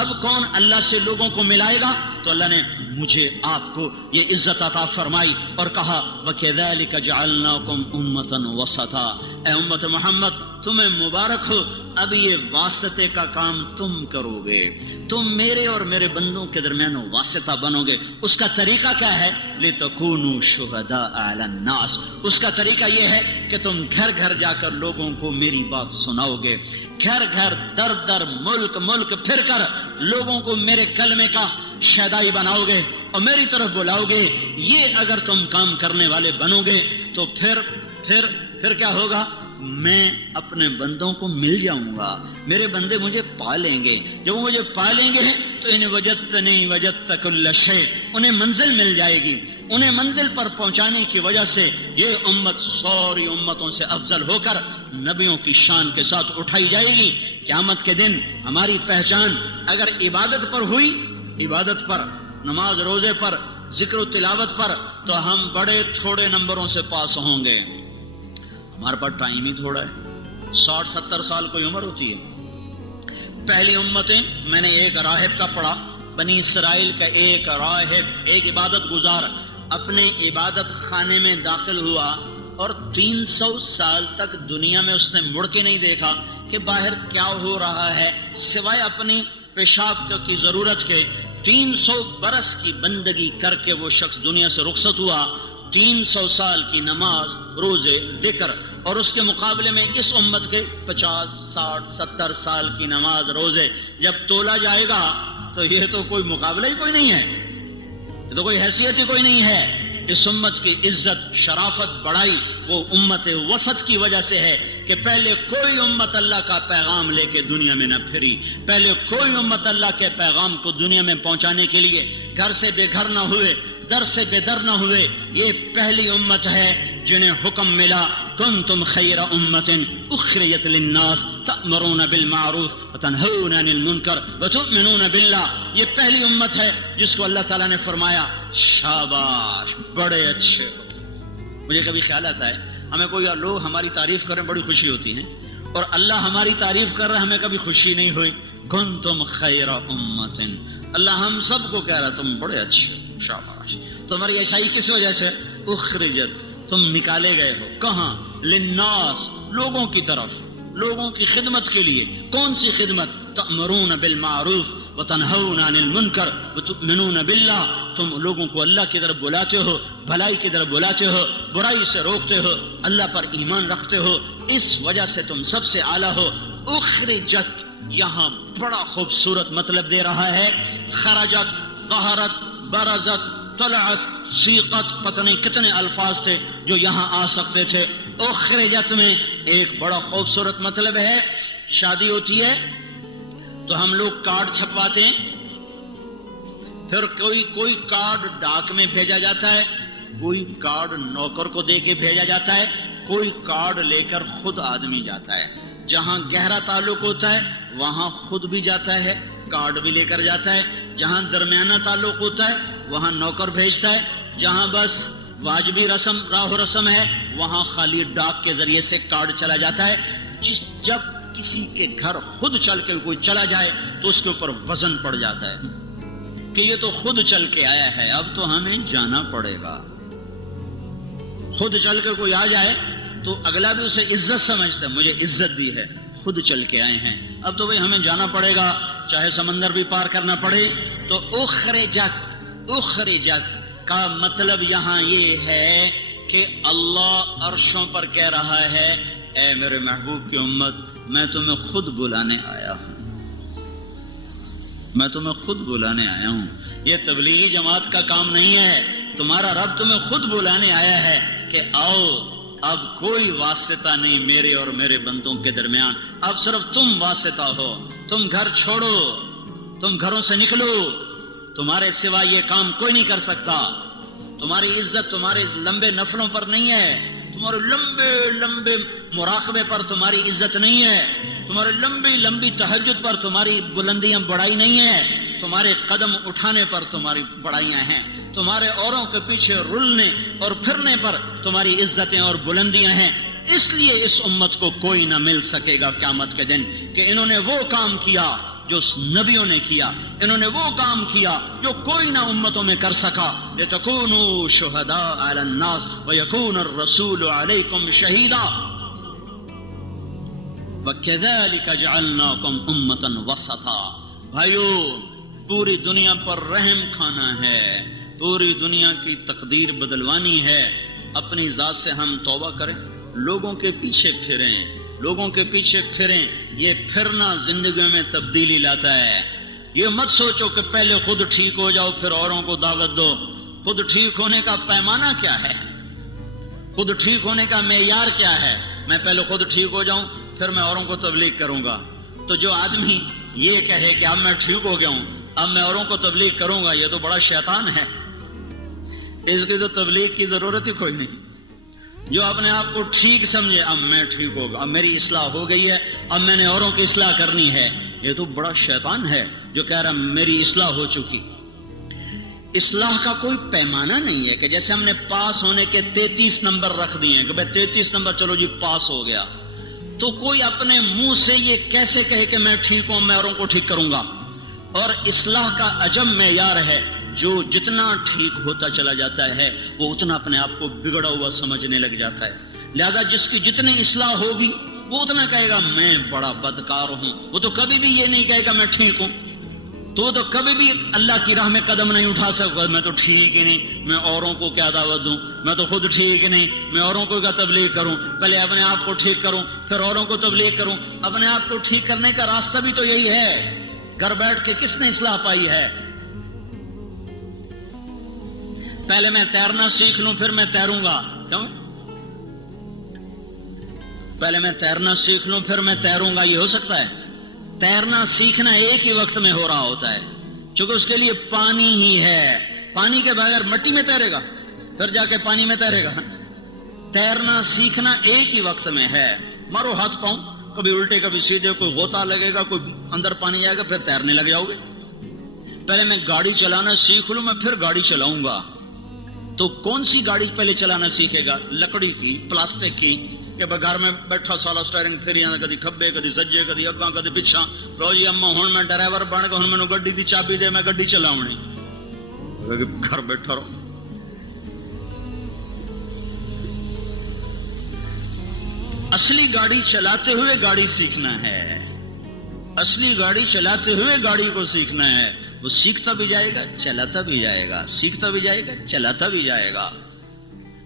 اب کون اللہ سے لوگوں کو ملائے گا؟ تو اللہ نے مجھے آپ کو یہ عزت عطا فرمائی اور کہا وَكَذَلِكَ جَعَلْنَاكُمْ أُمَّةً وَسَطًا، اے امت محمد تمہیں مبارک ہو، اب یہ واسطے کا کام تم کرو گے، تم میرے اور میرے بندوں کے درمیان واسطہ بنو گے۔ اس کا طریقہ کیا ہے؟ لِتَكُونُوا شُهَدَاءَ عَلَى النَّاسِ، اس کا طریقہ یہ ہے کہ تم گھر گھر جا کر لوگوں کو میری بات سناؤ گے، گھر گھر در در ملک پھر کر لوگوں کو میرے کلمے کا شہدائی بناؤ گے اور میری طرف بلاؤ گے۔ یہ اگر تم کام کرنے والے بنو گے تو پھر کیا ہوگا؟ میں اپنے بندوں کو مل جاؤں گا، میرے بندے مجھے پالیں گے، جب وہ مجھے پالیں گے تو انہیں وجدت کل شیء، انہیں منزل مل جائے گی، انہیں منزل پر پہنچانے کی وجہ سے یہ امت ساری امتوں سے افضل ہو کر نبیوں کی شان کے ساتھ اٹھائی جائے گی۔ قیامت کے دن ہماری پہچان اگر عبادت پر ہوئی، عبادت پر، نماز روزے پر، ذکر و تلاوت پر، تو ہم بڑے تھوڑے نمبروں سے پاس ہوں گے۔ ہمارے پاس ٹائم ہی تھوڑا ہے، 60-70 سال کوئی عمر ہوتی ہے۔ پہلی امتیں میں نے ایک راہب کا پڑھا، بنی اسرائیل کا ایک راہب، ایک عبادت گزار اپنے عبادت خانے میں داخل ہوا اور 300 سال تک دنیا میں اس نے مڑ کے نہیں دیکھا کہ باہر کیا ہو رہا ہے، سوائے اپنی پیشاب کی ضرورت کے۔ 300 برس کی بندگی کر کے وہ شخص دنیا سے رخصت ہوا، 300 سال کی نماز، روزے، ذکر، اور اس کے مقابلے میں اس امت کے 50, 60, 70 سال کی نماز، روزے جب تولا جائے گا تو یہ تو کوئی مقابلہ ہی کوئی نہیں ہے، یہ تو کوئی حیثیت ہی کوئی نہیں ہے۔ اس امت کی عزت، شرافت، بڑائی وہ امت وسط کی وجہ سے ہے کہ پہلے کوئی امت اللہ کا پیغام لے کے دنیا میں نہ پھری، پہلے کوئی امت اللہ کے پیغام کو دنیا میں پہنچانے کے لیے گھر سے بے گھر نہ ہوئے، در سے بے در نہ ہوئے۔ یہ پہلی امت ہے جنہیں حکم ملا کنتم خیر امت اخرجت للناس تأمرون بالمعروف وتنہون عن المنکر وتؤمنون باللہ۔ یہ پہلی امت ہے جس کو اللہ تعالیٰ نے فرمایا شاباش، بڑے اچھے ہو۔ مجھے کبھی خیال آتا ہے ہمیں کوئی لوگ ہماری تعریف کریں بڑی خوشی ہوتی ہے، اور اللہ ہماری تعریف کر رہا ہے، ہمیں کبھی خوشی نہیں ہوئی؟ کنتم خیر امت، اللہ ہم سب کو کہہ رہا تم بڑے اچھے ہو، شاباش۔ تمہاری اچھائی کس وجہ سے؟ اخرجت، تم نکالے گئے ہو، کہاں؟ للناس، لوگوں کی طرف، لوگوں کی خدمت کے لیے۔ کون سی خدمت؟ تأمرون بالمعروف وتنہون عن المنکر وتؤمنون باللہ، تم لوگوں کو اللہ کی طرف بلاتے ہو، بھلائی کی طرف بلاتے ہو، برائی سے روکتے ہو، اللہ پر ایمان رکھتے ہو، اس وجہ سے تم سب سے اعلیٰ ہو۔ اخرجت یہاں بڑا خوبصورت مطلب دے رہا ہے، خرجت، ظہرت، برزت، طلعت، سیقت، پتہ نہیں کتنے الفاظ تھے جو یہاں آ سکتے تھے۔ اخرجت میں ایک بڑا خوبصورت مطلب ہے، شادی ہوتی ہے تو ہم لوگ کارڈ چھپواتے ہیں، پھر کوئی کارڈ ڈاک میں بھیجا جاتا ہے، کوئی کارڈ نوکر کو دے کے بھیجا جاتا ہے، کوئی کارڈ لے کر خود آدمی جاتا ہے۔ جہاں گہرا تعلق ہوتا ہے وہاں خود بھی جاتا ہے، کارڈ بھی لے کر جاتا ہے۔ جہاں درمیانہ تعلق ہوتا ہے وہاں نوکر بھیجتا ہے۔ جہاں بس واجبی رسم، راہ و رسم ہے، وہاں خالی ڈاک کے ذریعے سے کارڈ چلا جاتا ہے۔ جب کسی کے گھر خود چل کے کوئی چلا جائے تو اس کے اوپر وزن پڑ جاتا ہے کہ یہ تو خود چل کے آیا ہے، اب تو ہمیں جانا پڑے گا۔ خود چل کے کوئی آ جائے تو اگلا بھی اسے عزت سمجھتا ہے، مجھے عزت دی ہے، خود چل کے آئے ہیں، اب تو ہمیں جانا پڑے گا، چاہے سمندر بھی پار کرنا پڑے۔ تو اخرجت کا مطلب یہاں یہ ہے کہ اللہ عرشوں پر کہہ رہا ہے، اے میرے محبوب کی امت، میں تمہیں خود بلانے آیا ہوں، میں تمہیں خود بلانے آیا ہوں۔ یہ تبلیغی جماعت کا کام نہیں ہے، تمہارا رب تمہیں خود بلانے آیا ہے کہ آؤ، اب کوئی واسطہ نہیں میرے اور میرے بندوں کے درمیان، اب صرف تم واسطہ ہو۔ تم گھر چھوڑو، تم گھروں سے نکلو، تمہارے سوا یہ کام کوئی نہیں کر سکتا۔ تمہاری عزت تمہارے لمبے نفلوں پر نہیں ہے، تمہارے لمبے لمبے مراقبے پر تمہاری عزت نہیں ہے، تمہارے لمبی تہجد پر تمہاری بلندیاں بڑائی نہیں ہے، تمہارے قدم اٹھانے پر تمہاری بڑائیاں ہیں، تمہارے اوروں کے پیچھے رلنے اور پھرنے پر تمہاری عزتیں اور بلندیاں ہیں۔ اس لیے اس امت کو کوئی نہ مل سکے گا قیامت کے دن کہ انہوں نے وہ کام کیا جو نبیوں نے کیا، انہوں نے وہ کام کیا جو کوئی نہ امتوں میں کر سکا۔ لِتَكُونُوا شُهَدَاءَ عَلَى النَّاسِ وَيَكُونَ الرَّسُولُ عَلَيْكُمْ شَهِيدًا وَكَذَلِكَ جَعَلْنَاكُمْ أُمَّةً وَسَطًا۔ بھائیو، پوری دنیا پر رحم کھانا ہے، پوری دنیا کی تقدیر بدلوانی ہے۔ اپنی ذات سے ہم توبہ کریں، لوگوں کے پیچھے پھریں، لوگوں کے پیچھے پھریں۔ یہ پھرنا زندگی میں تبدیلی لاتا ہے۔ یہ مت سوچو کہ پہلے خود ٹھیک ہو جاؤ پھر اوروں کو دعوت دو۔ خود ٹھیک ہونے کا پیمانہ کیا ہے؟ خود ٹھیک ہونے کا معیار کیا ہے؟ میں پہلے خود ٹھیک ہو جاؤں پھر میں اوروں کو تبلیغ کروں گا۔ تو جو آدمی یہ کہے کہ اب میں ٹھیک ہو گیا ہوں، اب میں اوروں کو تبلیغ کروں گا، یہ تو بڑا شیطان ہے، اس کی تو تبلیغ کی ضرورت ہی کوئی نہیں۔ جو اپنے آپ کو ٹھیک سمجھے، اب میں ٹھیک ہوگا، اب میری اصلاح ہو گئی ہے، اب میں نے اوروں کی اصلاح کرنی ہے، یہ تو بڑا شیطان ہے جو کہہ رہا میری اصلاح ہو چکی۔ اصلاح کا کوئی پیمانہ نہیں ہے کہ جیسے ہم نے پاس ہونے کے 33 نمبر رکھ دیے ہیں کہ بھائی 33 نمبر چلو جی پاس ہو گیا، تو کوئی اپنے منہ سے یہ کیسے کہے کہ میں ٹھیک ہوں، میں اوروں کو ٹھیک کروں گا۔ اور اصلاح کا عجب معیار ہے، جو جتنا ٹھیک ہوتا چلا جاتا ہے وہ اتنا اپنے آپ کو بگڑا ہوا سمجھنے لگ جاتا ہے۔ لہذا جس کی جتنی اصلاح ہوگی وہ اتنا کہے گا میں بڑا بدکار ہوں، وہ تو کبھی بھی یہ نہیں کہے گا میں ٹھیک ہوں، تو وہ تو کبھی بھی اللہ کی راہ میں قدم نہیں اٹھا سکتا، میں تو ٹھیک ہی نہیں، میں اوروں کو کیا دعوت دوں، میں تو خود ٹھیک نہیں، میں اوروں کو کیا تبلیغ کروں، پہلے اپنے آپ کو ٹھیک کروں پھر اوروں کو تبلیغ کروں۔ اپنے آپ کو ٹھیک کرنے کا راستہ بھی تو یہی ہے، گھر بیٹھ کے کس نے اصلاح پائی ہے؟ پہلے میں تیرنا سیکھ لوں پھر میں تیروں گا، کیوں؟ پہلے میں تیرنا سیکھ لوں پھر میں تیروں گا، یہ ہو سکتا ہے؟ تیرنا سیکھنا ایک ہی وقت میں ہو رہا ہوتا ہے، چونکہ اس کے لیے پانی ہی ہے، پانی کے بغیر مٹی میں تیرے گا پھر جا کے پانی میں تیرے گا۔ تیرنا سیکھنا ایک ہی وقت میں ہے، مارو ہاتھ پاؤں، کبھی الٹے کبھی سیدھے، کوئی غوطہ لگے گا، کوئی اندر پانی جائے گا، پھر تیرنے لگ جاؤ گے۔ پہلے میں گاڑی چلانا سیکھ لوں میں پھر گاڑی چلاؤں گا، تو کون سی گاڑی پہلے چلانا سیکھے گا؟ لکڑی کی، پلاسٹک کی، کہ میں گھر میں بیٹھا سالا سٹیئرنگ پھیریاں کدی کھبے کدی سجے کدی اگاں کدی پچھاں، لو جی اما ہن میں ڈرائیور بن کے ہن مینوں گڈی دی چابی دے میں گڈی چلاونی، گھر بیٹھا رہو۔ اصلی گاڑی چلاتے ہوئے گاڑی سیکھنا ہے، اصلی گاڑی چلاتے ہوئے گاڑی کو سیکھنا ہے، وہ سیکھتا بھی جائے گا چلاتا بھی جائے گا، سیکھتا بھی جائے گا چلاتا بھی جائے گا۔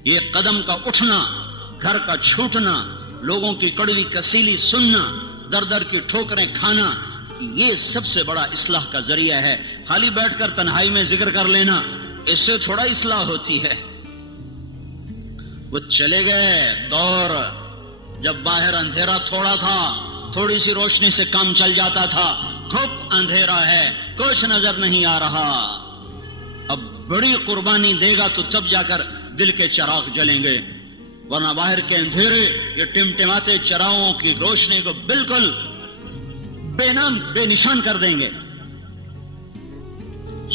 یہ قدم کا اٹھنا، گھر کا چھوٹنا، لوگوں کی کڑوی کسیلی سننا، در در کی ٹھوکریں کھانا، یہ سب سے بڑا اصلاح کا ذریعہ ہے۔ خالی بیٹھ کر تنہائی میں ذکر کر لینا، اس سے تھوڑا اصلاح ہوتی ہے۔ وہ چلے گئے دور جب باہر اندھیرا تھوڑا تھا، تھوڑی سی روشنی سے کام چل جاتا تھا، خوب اندھیرا ہے، کچھ نظر نہیں آ رہا۔ اب بڑی قربانی دے گا تو تب جا کر دل کے چراغ جلیں گے، ورنہ باہر کے اندھیرے یہ ٹمٹماتے چراغوں کی روشنی کو بالکل بے نام بے نشان کر دیں گے۔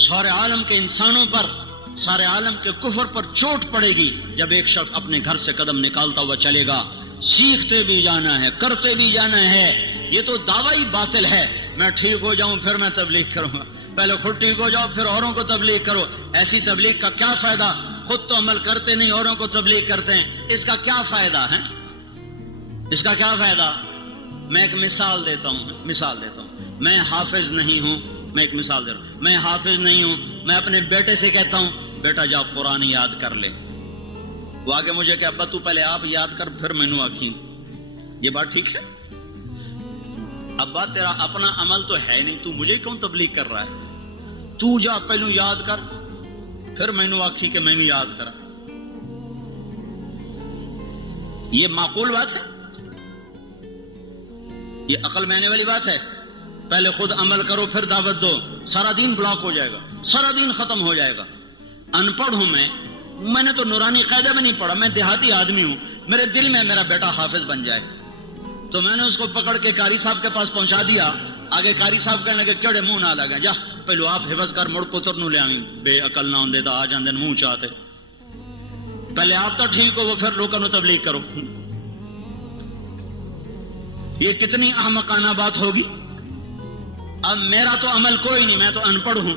سارے عالم کے انسانوں پر، سارے عالم کے کفر پر چوٹ پڑے گی جب ایک شخص اپنے گھر سے قدم نکالتا ہوا چلے گا۔ سیکھتے بھی جانا ہے، کرتے بھی جانا ہے۔ یہ تو دعوی باطل ہے، میں ٹھیک ہو جاؤں پھر میں تبلیغ کروں گا، پہلے خود ٹھیک ہو جاؤ پھر اوروں کو تبلیغ کرو۔ ایسی تبلیغ کا کیا فائدہ؟ خود تو عمل کرتے نہیں، اوروں کو تبلیغ کرتے ہیں، اس کا کیا فائدہ ہے؟ اس کا کیا فائدہ؟ میں ایک مثال دیتا ہوں، میں حافظ نہیں ہوں، میں ایک مثال دے رہا ہوں، میں حافظ نہیں ہوں، میں اپنے بیٹے سے کہتا ہوں بیٹا جا قرآن یاد کر لے، وہ آگے مجھے کہ ابا تو پہلے آپ یاد کر پھر مینوں آکھی، یہ بات ٹھیک ہے؟ ابا تیرا اپنا عمل تو ہے نہیں، تو مجھے کیوں تبلیغ کر رہا ہے؟ تو جا پہلو یاد کر پھر مینوں آکھی کہ میں بھی یاد کرا۔ یہ معقول بات ہے؟ یہ عقل میں آنے والی بات ہے؟ پہلے خود عمل کرو پھر دعوت دو، سارا دین بلاک ہو جائے گا، سارا دین ختم ہو جائے گا۔ ان پڑھ ہوں میں نے تو نورانی قاعدہ میں نہیں پڑھا، میں دیہاتی آدمی ہوں، میرے دل میں میرا بیٹا حافظ بن جائے، تو میں نے اس کو پکڑ کے قاری صاحب کے پاس پہنچا دیا۔ آگے قاری صاحب کہنے لگے کیڑے منہ نہ لگے، جا پہلو آپ حفظ کر مڑ پتر نو لے آویں، بے عقل نہ ہوندے تا آ جاندے منہ چاہتے، پہلے آپ تو ٹھیک ہو وہ پھر لوگوں کو تبلیغ کرو۔ یہ کتنی احمقانہ بات ہوگی۔ اب میرا تو عمل کوئی نہیں، میں تو ان پڑھ ہوں،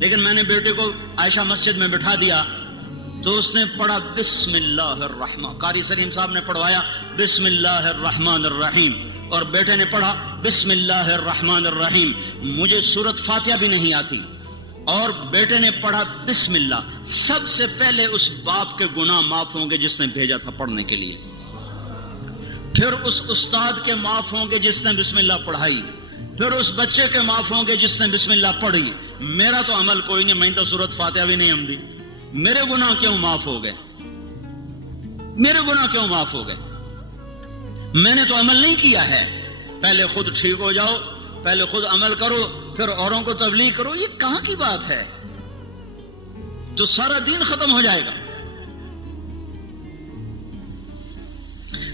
لیکن میں نے بیٹے کو عائشہ مسجد میں بٹھا دیا تو اس نے پڑھا بسم اللہ الرحمن، قاری سلیم صاحب نے پڑھوایا بسم اللہ الرحمن الرحیم، اور بیٹے نے پڑھا بسم اللہ الرحمن الرحیم۔ مجھے سورت فاتحہ بھی نہیں آتی، اور بیٹے نے پڑھا بسم اللہ۔ سب سے پہلے اس باپ کے گناہ معاف ہوں گے جس نے بھیجا تھا پڑھنے کے لیے، پھر اس استاد کے معاف ہوں گے جس نے بسم اللہ پڑھائی، پھر اس بچے کے معاف ہوں گے جس نے بسم اللہ پڑھی۔ میرا تو عمل کوئی نہیں، میں تو سورت فاتحہ بھی نہیں آمدی، میرے گناہ کیوں معاف ہو گئے؟ میرے گناہ کیوں معاف ہو گئے؟ میں نے تو عمل نہیں کیا ہے۔ پہلے خود ٹھیک ہو جاؤ، پہلے خود عمل کرو پھر اوروں کو تبلیغ کرو، یہ کہاں کی بات ہے؟ تو سارا دین ختم ہو جائے گا۔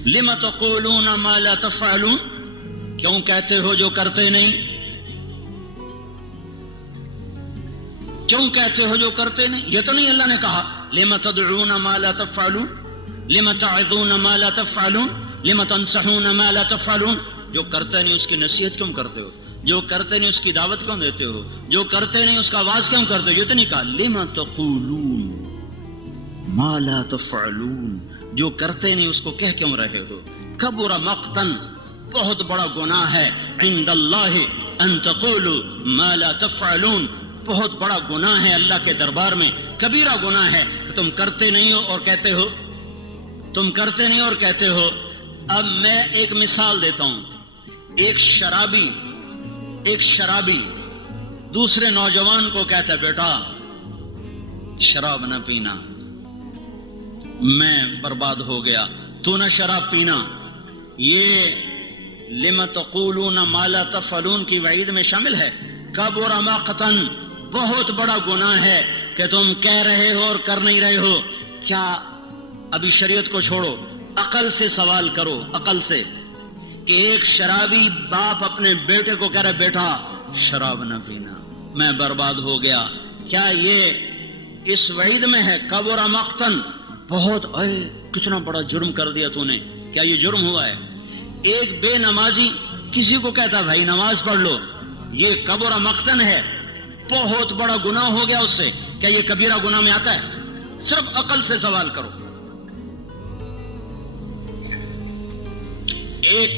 لم تقولون ما لا تفعلون، کیوں کہتے ہو جو کرتے نہیں؟ کیوں کہتے ہو جو کرتے نہیں؟ یہ تو نہیں اللہ نے کہا لم تدعون ما لا تفعلون، لم تعظون ما لا تفعلون، لم تنصحون ما لا تفعلون۔ جو کرتے نہیں اس کی نصیحت کیوں کرتے ہو؟ جو کرتے نہیں اس کی دعوت کیوں دیتے ہو؟ جو کرتے نہیں اس کا آواز کیوں کرتے ہو؟ یہ تو نہیں کہا لم تقولون ما لا تفعلون، جو کرتے نہیں اس کو کہہ کیوں رہے ہو؟ کبر مقتا، بہت بڑا گناہ ہے، عند اللہ ان تقولوا ما لا تفعلون، بہت بڑا گناہ ہے اللہ کے دربار میں، کبیرہ گناہ ہے کہ تم کرتے نہیں ہو اور کہتے ہو، تم کرتے نہیں اور کہتے ہو۔ اب میں ایک مثال دیتا ہوں۔ ایک شرابی دوسرے نوجوان کو کہتا ہے بیٹا شراب نہ پینا، میں برباد ہو گیا، تو نہ شراب پینا۔ یہ لم تقولون ما لا تفعلون کی وعید میں شامل ہے۔ کبر مقتا، بہت بڑا گناہ ہے کہ تم کہہ رہے ہو اور کر نہیں رہے ہو۔ کیا ابھی شریعت کو چھوڑو، عقل سے سوال کرو، عقل سے، کہ ایک شرابی باپ اپنے بیٹے کو کہہ رہا بیٹا شراب نہ پینا، میں برباد ہو گیا، کیا یہ اس وعید میں ہے؟ کبر مقتا، بہت کتنا بڑا جرم کر دیا تو نے کہ کیا یہ جرم ہوا ہے؟ ایک بے نمازی کسی کو کہتا بھائی نماز پڑھ لو، یہ کبیرہ مقتن ہے، بہت بڑا گناہ ہو گیا اس سے، کیا یہ کبیرہ گناہ میں آتا ہے؟ صرف عقل سے سوال کرو۔ ایک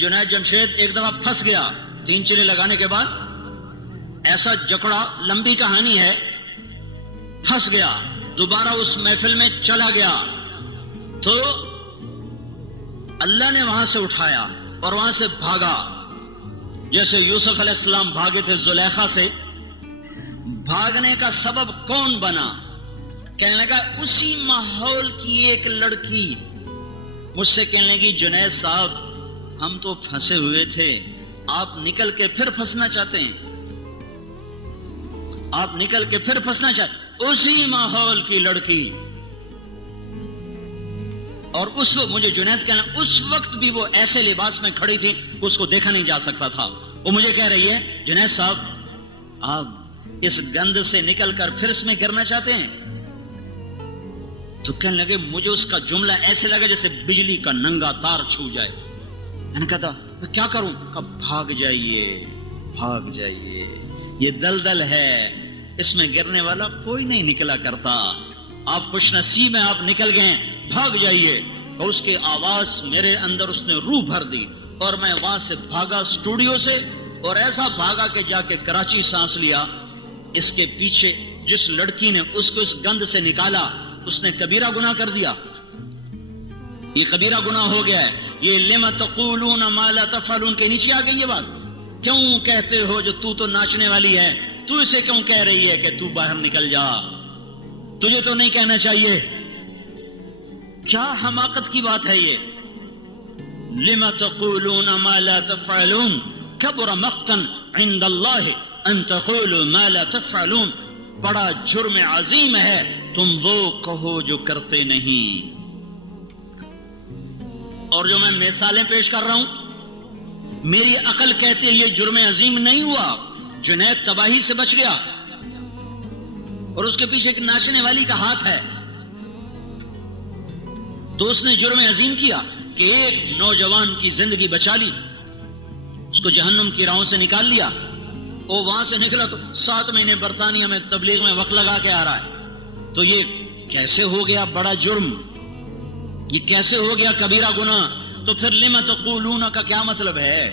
جنید جمشید ایک دفعہ پھنس گیا 3 چلے لگانے کے بعد، ایسا جکڑا، لمبی کہانی ہے، پھنس گیا، دوبارہ اس محفل میں چلا گیا تو اللہ نے وہاں سے اٹھایا اور وہاں سے بھاگا، جیسے یوسف علیہ السلام بھاگے تھے زلیخا سے۔ بھاگنے کا سبب کون بنا؟ کہنے لگا اسی ماحول کی ایک لڑکی مجھ سے کہنے لگی جنید صاحب ہم تو پھنسے ہوئے تھے، آپ نکل کے پھر پھنسنا چاہتے ہیں، آپ نکل کے پھر پھنسنا چاہتے، اسی ماحول کی لڑکی۔ اور اس وقت مجھے جنید کہنا، اس وقت بھی وہ ایسے لباس میں کھڑی تھی اس کو دیکھا نہیں جا سکتا تھا، وہ مجھے کہہ رہی ہے جنید صاحب آپ اس گند سے نکل کر پھر اس میں گرنا چاہتے ہیں؟ تو کہنے لگے مجھے اس کا جملہ ایسے لگا جیسے بجلی کا ننگا تار چھو جائے۔ میں نے کہا کیا کروں؟ کہا بھاگ جائیے، بھاگ جائیے، یہ دلدل ہے، اس میں گرنے والا کوئی نہیں نکلا کرتا، آپ خوش نصیب ہیں آپ نکل گئے، بھاگ جائیے۔ اور اس کی آواز میرے اندر اس نے روح بھر دی اور میں وہاں سے بھاگا اسٹوڈیو سے، اور ایسا بھاگا کہ جا کے کراچی سانس لیا۔ اس کے پیچھے جس لڑکی نے اس کو اس گند سے نکالا اس نے کبیرہ گناہ کر دیا، یہ کبیرہ گناہ ہو گیا ہے۔ یہ لم تقولون ما لا تفعلون کے نیچے آ گئی یہ بات، کیوں کہتے ہو جو تو ناچنے والی ہے، تو اسے کیوں کہہ رہی ہے کہ تو باہر نکل جا، تجھے تو نہیں کہنا چاہیے؟ کیا حماقت کی بات ہے یہ؟ لم تقولون ما لا تفعلون کبر مقتا عند اللہ ان تقولوا ما لا تفعلون، بڑا جرم عظیم ہے تم وہ کہو جو کرتے نہیں۔ اور جو میں مثالیں پیش کر رہا ہوں میری عقل کہتی ہے یہ جرم عظیم نہیں ہوا، جنید تباہی سے بچ گیا اور اس کے پیچھے ایک ناچنے والی کا ہاتھ ہے، تو اس نے جرم عظیم کیا کہ ایک نوجوان کی زندگی بچا لی، اس کو جہنم کی راہوں سے نکال لیا۔ وہ وہاں سے نکلا تو 7 مہینے برطانیہ میں تبلیغ میں وقت لگا کے آ رہا ہے، تو یہ کیسے ہو گیا بڑا جرم، یہ کیسے ہو گیا کبیرہ گناہ؟ تو پھر لم تقولون کا کیا مطلب ہے؟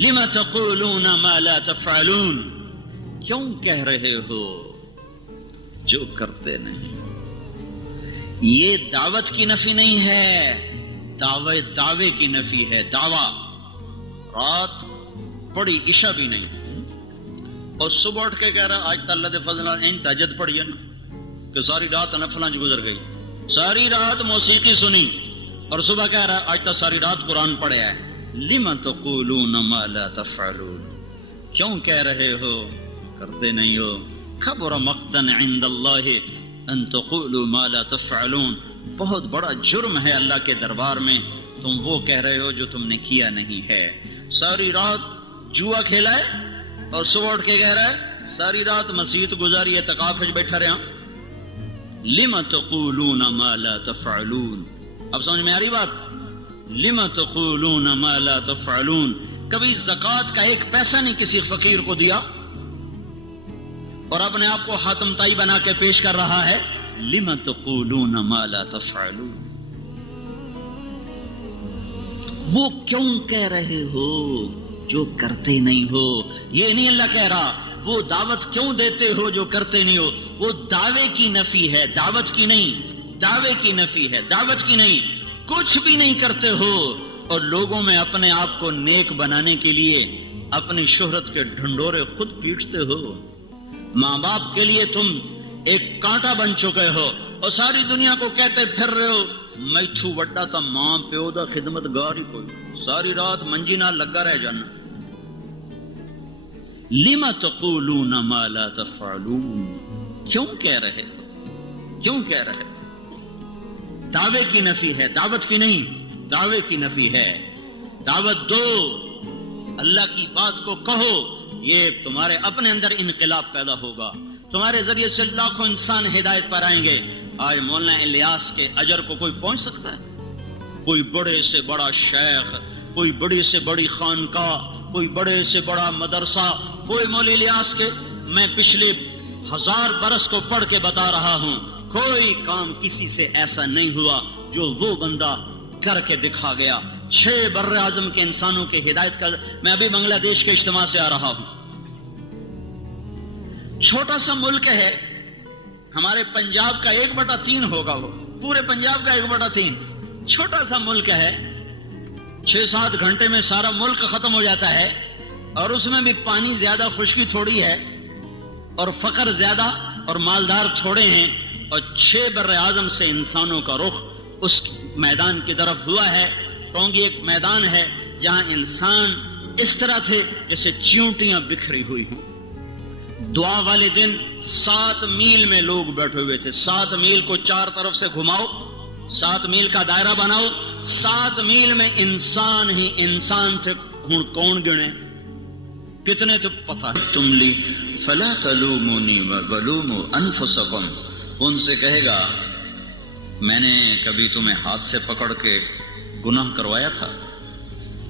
لم تقولون ما لا تفعلون، کیوں کہہ رہے ہو جو کرتے نہیں؟ یہ دعوت کی نفی نہیں ہے، دعوے کی نفی ہے۔ دعویٰ رات پڑی عشاء بھی نہیں اور صبح اٹھ کے کہہ رہا آج تا اللہ دے فضل این تہجد پڑھی ہے نا کہ ساری رات نفلاں گزر گئی، ساری رات موسیقی سنی اور صبح کہہ رہا آج تا ساری رات قرآن پڑھا ہے۔ لم تقولون ما لا تفعلون، کیوں کہہ رہے ہو کرتے نہیں ہو؟ کبر مقتا عند اللہ ان تقولوا ما لا تفعلون، بہت بڑا جرم ہے اللہ کے دربار میں تم وہ کہہ رہے ہو جو تم نے کیا نہیں ہے۔ ساری رات جوا کھیلا ہے اور صبح اٹھ کے کہہ رہا ہے ساری رات مسجد گزاری، اعتکاف میں بیٹھا رہا۔ لم تقولون ما لا تفعلون، اب سمجھ میں آ رہی بات؟ لم تقولون ما لا تفعلون، کبھی زکوٰۃ کا 1 پیسہ نہیں کسی فقیر کو دیا اور اپنے آپ کو حاتم طائی بنا کے پیش کر رہا ہے۔ لم تقولون ما لا تفعلون، وہ کیوں کہہ رہے ہو جو کرتے نہیں ہو؟ یہ نہیں اللہ کہہ رہا وہ دعوت کیوں دیتے ہو جو کرتے نہیں ہو، وہ دعوے کی نفی ہے، دعوت کی نہیں، دعوے کی نفی ہے، دعوت کی نہیں۔ کچھ بھی نہیں کرتے ہو اور لوگوں میں اپنے آپ کو نیک بنانے کے لیے اپنی شہرت کے ڈھنڈورے خود پیٹتے ہو۔ ماں باپ کے لیے تم ایک کانٹا بن چکے ہو اور ساری دنیا کو کہتے پھر رہے ہو میتھو وڈا تا ماں پیو دا خدمت گار ہی کوئی، ساری رات منجی نال لگا رہ جانا۔ لم تقولون ما لا تفعلون، کیوں کہہ رہے ہو، کیوں کہہ رہے ہو؟ دعوے کی نفی ہے، دعوت کی نہیں، دعوے کی نفی ہے۔ دعوت دو، اللہ کی بات کو کہو، یہ تمہارے اپنے اندر انقلاب پیدا ہوگا، تمہارے ذریعے سے لاکھوں انسان ہدایت پر آئیں گے. آج مولانا الیاس کے اجر کو کوئی پہنچ سکتا ہے؟ کوئی بڑے سے بڑا شیخ، کوئی بڑی سے بڑی خانقاہ، کوئی بڑے سے بڑا مدرسہ، کوئی مولانا الیاس کے، میں پچھلے 1000 برس کو پڑھ کے بتا رہا ہوں، کوئی کام کسی سے ایسا نہیں ہوا جو وہ بندہ کر کے دکھا گیا. 6 بر اعظم کے انسانوں کی ہدایت کا. میں ابھی بنگلہ دیش کے اجتماع سے آ رہا ہوں. چھوٹا سا ملک ہے، ہمارے پنجاب کا 1/3 ہوگا، وہ پورے پنجاب کا 1/3. چھوٹا سا ملک ہے، 6-7 گھنٹے میں سارا ملک ختم ہو جاتا ہے، اور اس میں بھی پانی زیادہ، خشکی تھوڑی ہے، اور فقر زیادہ اور مالدار تھوڑے ہیں. اور 6 بر اعظم سے انسانوں کا رخ اس میدان کی طرف ہوا ہے. ٹونگی ایک میدان ہے جہاں انسان اس طرح تھے جیسے چیونٹیاں بکھری ہوئی ہوں. دعا والے دن 7 میل میں لوگ بیٹھے ہوئے تھے. 7 میل کو 4 طرف سے گھماؤ، 7 میل کا دائرہ بناؤ، 7 میل میں انسان ہی انسان تھے. کون گنے کتنے تو پتہ ہے. تم لی فلا تلومونی ولوموا انفسکم. ان سے کہے گا میں نے کبھی تمہیں ہاتھ سے پکڑ کے گناہ کروایا تھا؟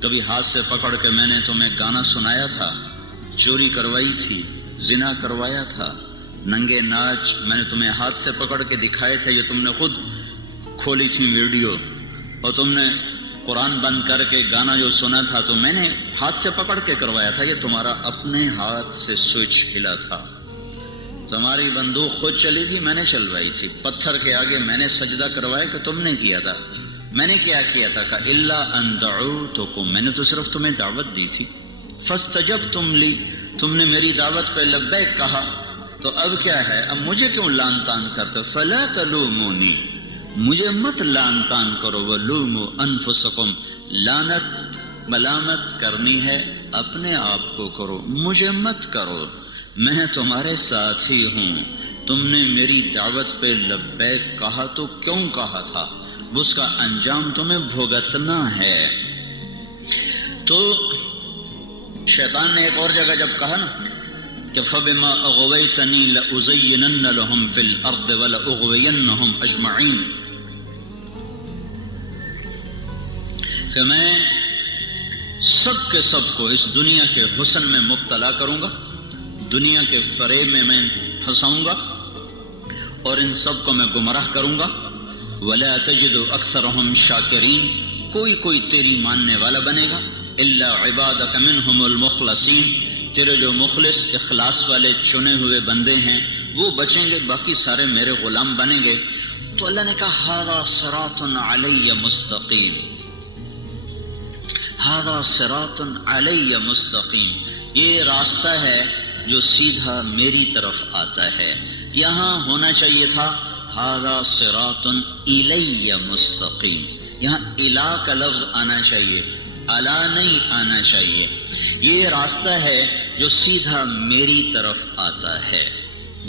کبھی ہاتھ سے پکڑ کے میں نے تمہیں گانا سنایا تھا؟ چوری کروائی تھی؟ زنا کروایا تھا؟ ننگے ناچ میں نے تمہیں ہاتھ سے پکڑ کے دکھائے تھے؟ یہ تم نے خود کھولی تھی ویڈیو. اور تم نے قرآن بند کر کے گانا جو سنا تھا تو میں نے ہاتھ سے پکڑ کے کروایا تھا؟ یہ تمہارا اپنے ہاتھ سے سوئچ ہلا تھا. تمہاری بندوق خود چلی تھی، میں نے چلوائی تھی. پتھر کے آگے میں نے سجدہ کروایا کہ تم نے کیا تھا؟ میں نے کیا کیا تھا؟ کہ الا ان دعوتکم، میں نے تو صرف تمہیں دعوت دی تھی. فاستجبتم لی، تم نے میری دعوت پہ لبیک کہا. تو اب کیا ہے؟ اب مجھے کیوں لان تان کرتے؟ فلا تلومونی، مجھے مت لان تان کرو. ولوموا انفسکم، لعنت ملامت کرنی ہے اپنے آپ کو کرو، مجھے مت کرو. میں تمہارے ساتھ ہی ہوں. تم نے میری دعوت پہ لبیک کہا تو کیوں کہا تھا؟ اس کا انجام تمہیں بھگتنا ہے. تو شیطان نے ایک اور جگہ جب کہا نا کہ فَبِمَا أَغْوَيْتَنِي لَأُزَيِّنَنَّ لَهُمْ فِي الْأَرْضِ وَلَأُغْوِيَنَّهُمْ أَجْمَعِينَ، کہ میں سب کے سب کو اس دنیا کے حسن میں مبتلا کروں گا، دنیا کے فریب میں پھنساؤں گا، اور ان سب کو میں گمراہ کروں گا. وَلَا تَجِدُ أَكْثَرَهُمْ شَاكِرِينَ، کوئی تیری ماننے والا بنے گا. إِلَّا عِبَادَكَ مِنْهُمُ الْمُخْلَصِينَ، تیرے جو مخلص اخلاص والے چنے ہوئے بندے ہیں وہ بچیں گے، باقی سارے میرے غلام بنیں گے. تو اللہ نے کہا هَذَا صِرَاطٌ عَلَيَّ مُسْتَقِيمٌ، هَذَا صِرَاطٌ عَلَيَّ مُسْتَقِيمٌ، یہ راستہ ہے جو سیدھا میری طرف آتا ہے. یہاں ہونا چاہیے تھا هَذَا صِرَاطٌ إِلَيَّ مُسْتَقِيمٌ، یہاں الہ کا لفظ آنا چاہیے، الا نہیں آنا چاہیے. یہ راستہ ہے جو سیدھا میری طرف آتا ہے.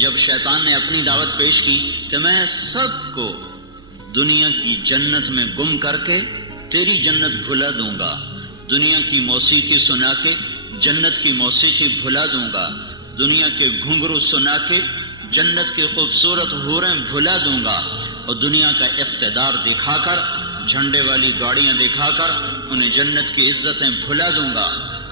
جب شیطان نے اپنی دعوت پیش کی کہ میں سب کو دنیا کی جنت میں گم کر کے تیری جنت بھلا دوں گا، دنیا کی موسیقی سنا کے جنت کی موسیقی بھلا دوں گا، دنیا کے گھنگرو سنا کے جنت کی خوبصورت حوریں بھلا دوں گا، اور دنیا کا اقتدار دکھا کر، جھنڈے والی گاڑیاں دکھا کر انہیں جنت کی عزتیں بھلا دوں گا،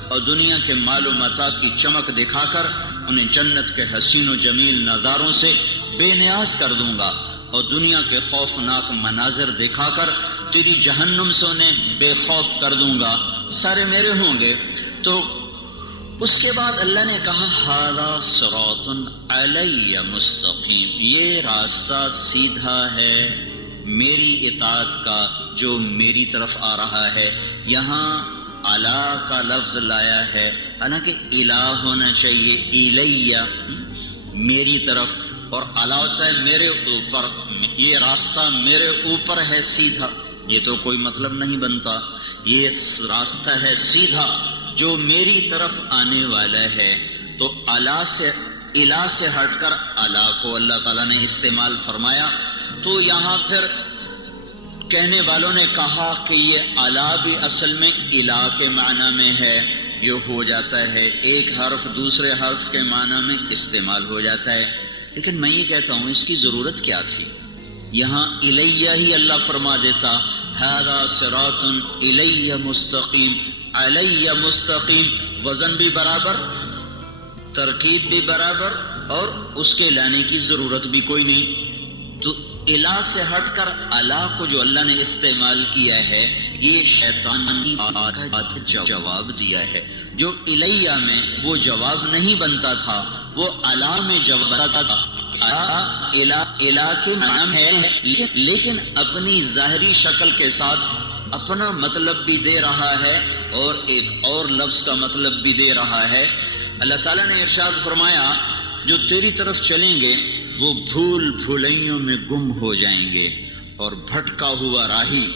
اور دنیا کے مال و متاع کی چمک دکھا کر انہیں جنت کے حسین و جمیل نظاروں سے بے نیاز کر دوں گا، اور دنیا کے خوفناک مناظر دکھا کر تیری جہنم سے انہیں بے خوف کر دوں گا. سارے میرے ہوں گے. تو اس کے بعد اللہ نے کہا هَذَا صِرَاطٌ عَلَيَّ مُسْتَقِيمٌ، یہ راستہ سیدھا ہے میری اطاعت کا جو میری طرف آ رہا ہے. یہاں الا کا لفظ لایا ہے، حالانکہ الہ ہونا چاہیے، الیہ میری طرف، اور الا ہوتا ہے میرے اوپر. یہ راستہ میرے اوپر ہے سیدھا، یہ تو کوئی مطلب نہیں بنتا. یہ راستہ ہے سیدھا جو میری طرف آنے والا ہے. تو الا سے الہ سے ہٹ کر الا کو اللہ تعالیٰ نے استعمال فرمایا. تو یہاں پھر کہنے والوں نے کہا کہ یہ الا بھی اصل میں الہ کے معنی میں ہے. یہ ہو جاتا ہے ایک حرف دوسرے حرف کے معنی میں استعمال ہو جاتا ہے. لیکن میں یہ کہتا ہوں اس کی ضرورت کیا تھی؟ یہاں الیہ ہی اللہ فرما دیتا ھذا صراط الیہ مستقیم، علیہ مستقیم، وزن بھی برابر، ترکیب بھی برابر، اور اس کے لانے کی ضرورت بھی کوئی نہیں۔ تو الہ سے ہٹ کر اللہ کو جو اللہ نے استعمال کیا ہے، یہ شیطان کی بات کا جواب دیا ہے۔ جو الیہ میں وہ جواب نہیں بنتا تھا، وہ اللہ میں جواب بنتا تھا۔ الہ کے معنی ہے، لیکن اپنی ظاہری شکل کے ساتھ اپنا مطلب بھی دے رہا ہے اور ایک اور لفظ کا مطلب بھی دے رہا ہے۔ اللہ تعالیٰ نے ارشاد فرمایا جو تیری طرف چلیں گے وہ بھول بھولائیوں میں گم ہو جائیں گے، اور بھٹکا ہوا راہی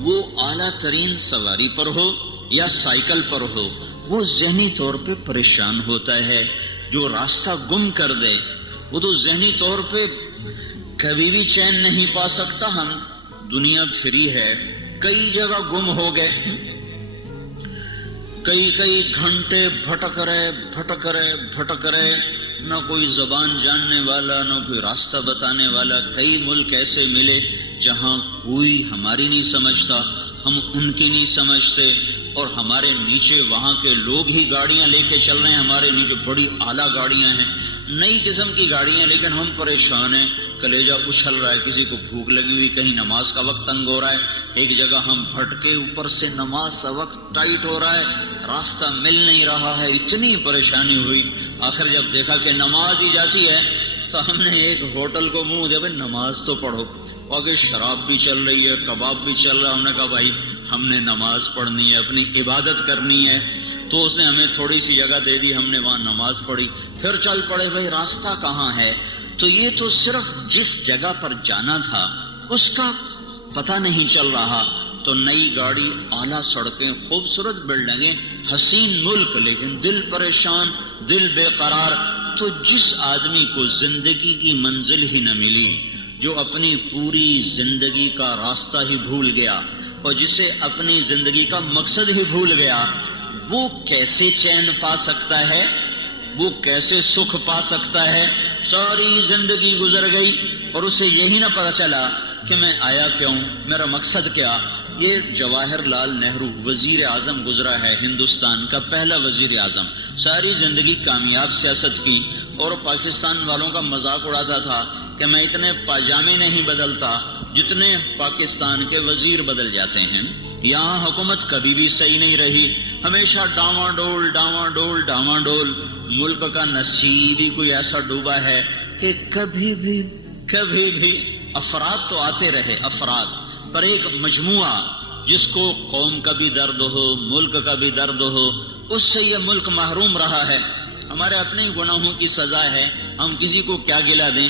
وہ اعلیٰ ترین سواری پر ہو یا سائیکل پر ہو، وہ ذہنی طور پہ پریشان ہوتا ہے۔ جو راستہ گم کر دے وہ تو ذہنی طور پہ کبھی بھی چین نہیں پا سکتا۔ ہم دنیا پھری ہے، کئی جگہ گم ہو گئے، کئی گھنٹے بھٹک رہے، نہ کوئی زبان جاننے والا، نہ کوئی راستہ بتانے والا۔ کئی ملک ایسے ملے جہاں کوئی ہماری نہیں سمجھتا، ہم ان کی نہیں سمجھتے، اور ہمارے نیچے وہاں کے لوگ ہی گاڑیاں لے کے چل رہے ہیں، ہمارے نیچے بڑی اعلیٰ گاڑیاں ہیں، نئی قسم کی گاڑیاں، لیکن ہم پریشان ہیں، کلیجہ اچھل رہا ہے، کسی کو بھوک لگی ہوئی، کہیں نماز کا وقت تنگ ہو رہا ہے، ایک جگہ ہم بھٹکے، اوپر سے نماز کا وقت ٹائٹ ہو رہا ہے، راستہ مل نہیں رہا ہے، اتنی پریشانی ہوئی۔ آخر جب دیکھا کہ نماز ہی جاتی ہے تو ہم نے ایک ہوٹل کو منہ دیا، بھائی نماز تو پڑھو، آگے شراب بھی چل رہی ہے، کباب بھی چل رہا ہے۔ ہم نے کہا بھائی ہم نے نماز پڑھنی ہے، اپنی عبادت کرنی ہے، تو اس نے ہمیں تھوڑی سی جگہ دے دی، ہم نے وہاں نماز پڑھی، پھر چل پڑے بھائی راستہ کہاں ہے۔ تو یہ تو صرف جس جگہ پر جانا تھا اس کا پتہ نہیں چل رہا۔ تو نئی گاڑی، اعلیٰ سڑکیں، خوبصورت بلڈنگیں، حسین ملک، لیکن دل پریشان، دل بے قرار۔ تو جس آدمی کو زندگی کی منزل ہی نہ ملی، جو اپنی پوری زندگی کا راستہ ہی بھول گیا، اور جسے اپنی زندگی کا مقصد ہی بھول گیا، وہ کیسے چین پا سکتا ہے، وہ کیسے سکھ پا سکتا ہے؟ ساری زندگی گزر گئی اور اسے یہی نہ پتا چلا کہ میں آیا کیوں، میرا مقصد کیا۔ یہ جواہر لال نہرو وزیر اعظم گزرا ہے، ہندوستان کا پہلا وزیر اعظم، ساری زندگی کامیاب سیاست کی، اور پاکستان والوں کا مذاق اڑاتا تھا کہ میں اتنے پاجامے نہیں بدلتا جتنے پاکستان کے وزیر بدل جاتے ہیں۔ یہاں حکومت کبھی بھی صحیح نہیں رہی، ہمیشہ ڈاواں ڈول۔ ملک کا نصیب ہی کوئی ایسا ڈوبا ہے کہ کبھی بھی افراد تو آتے رہے، افراد پر ایک مجموعہ جس کو قوم کا بھی درد ہو، ملک کا بھی درد ہو، اس سے یہ ملک محروم رہا ہے۔ ہمارے اپنے گناہوں کی سزا ہے، ہم کسی کو کیا گلہ دیں۔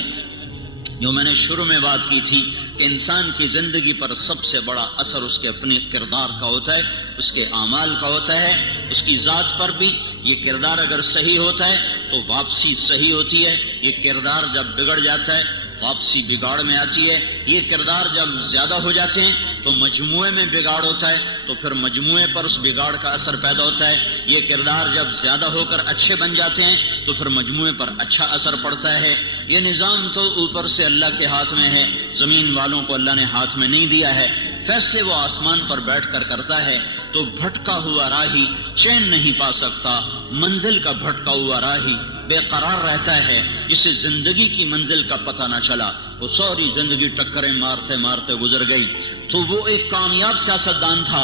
جو میں نے شروع میں بات کی تھی کہ انسان کی زندگی پر سب سے بڑا اثر اس کے اپنے کردار کا ہوتا ہے، اس کے اعمال کا ہوتا ہے، اس کی ذات پر بھی۔ یہ کردار اگر صحیح ہوتا ہے تو واپسی صحیح ہوتی ہے، یہ کردار جب بگڑ جاتا ہے واپسی بگاڑ میں آتی ہے، یہ کردار جب زیادہ ہو جاتے ہیں تو مجموعے میں بگاڑ ہوتا ہے، تو پھر مجموعے پر اس بگاڑ کا اثر پیدا ہوتا ہے۔ یہ کردار جب زیادہ ہو کر اچھے بن جاتے ہیں تو پھر مجموعے پر اچھا اثر پڑتا ہے۔ یہ نظام تو اوپر سے اللہ کے ہاتھ میں ہے، زمین والوں کو اللہ نے ہاتھ میں نہیں دیا ہے، فیصلے وہ آسمان پر بیٹھ کر کرتا ہے۔ تو بھٹکا ہوا راہی چین نہیں پا سکتا، منزل کا بھٹکا ہوا راہی بے قرار رہتا ہے، جسے زندگی کی منزل کا پتہ نہ چلا، وہ ساری زندگی ٹکریں مارتے مارتے گزر گئی۔ تو وہ ایک کامیاب سیاستدان تھا،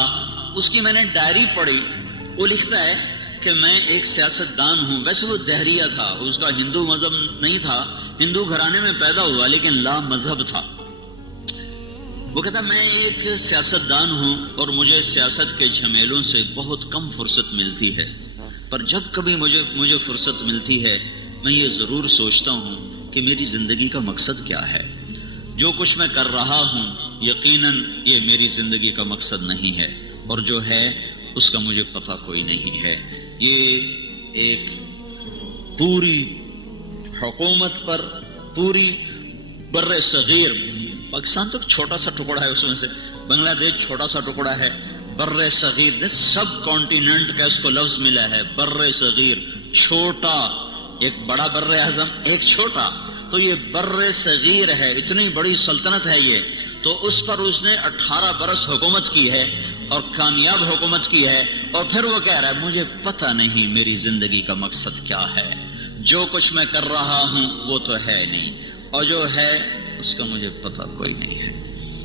اس کی میں نے ڈائری پڑھی، وہ لکھتا ہے کہ میں ایک سیاستدان ہوں، ویسے وہ دہریہ تھا، اس کا ہندو مذہب نہیں تھا، ہندو گھرانے میں پیدا ہوا لیکن لا مذہب تھا۔ وہ کہتا میں ایک سیاستدان ہوں اور مجھے سیاست کے جھمیلوں سے بہت کم فرصت ملتی ہے، پر جب کبھی مجھے فرصت ملتی ہے میں یہ ضرور سوچتا ہوں کہ میری زندگی کا مقصد کیا ہے۔ جو کچھ میں کر رہا ہوں یقیناً یہ میری زندگی کا مقصد نہیں ہے، اور جو ہے اس کا مجھے پتہ کوئی نہیں ہے۔ یہ ایک پوری حکومت پر، پوری بر صغیر، پاکستان تو چھوٹا سا ٹکڑا ہے، اس میں سے بنگلہ دیش چھوٹا سا ٹکڑا ہے، بر صغیر سب کانٹیننٹ کا اس کو لفظ ملا ہے، بر صغیر، چھوٹا، ایک بڑا بر اعظم، ایک چھوٹا، تو یہ بر صغیر ہے، اتنی بڑی سلطنت ہے یہ، تو اس پر اس نے 18 برس حکومت کی ہے اور کامیاب حکومت کی ہے، اور پھر وہ کہہ رہا ہے مجھے پتہ نہیں میری زندگی کا مقصد کیا ہے، جو کچھ میں کر رہا ہوں وہ تو ہے نہیں، اور جو ہے اس کا مجھے پتہ کوئی نہیں ہے۔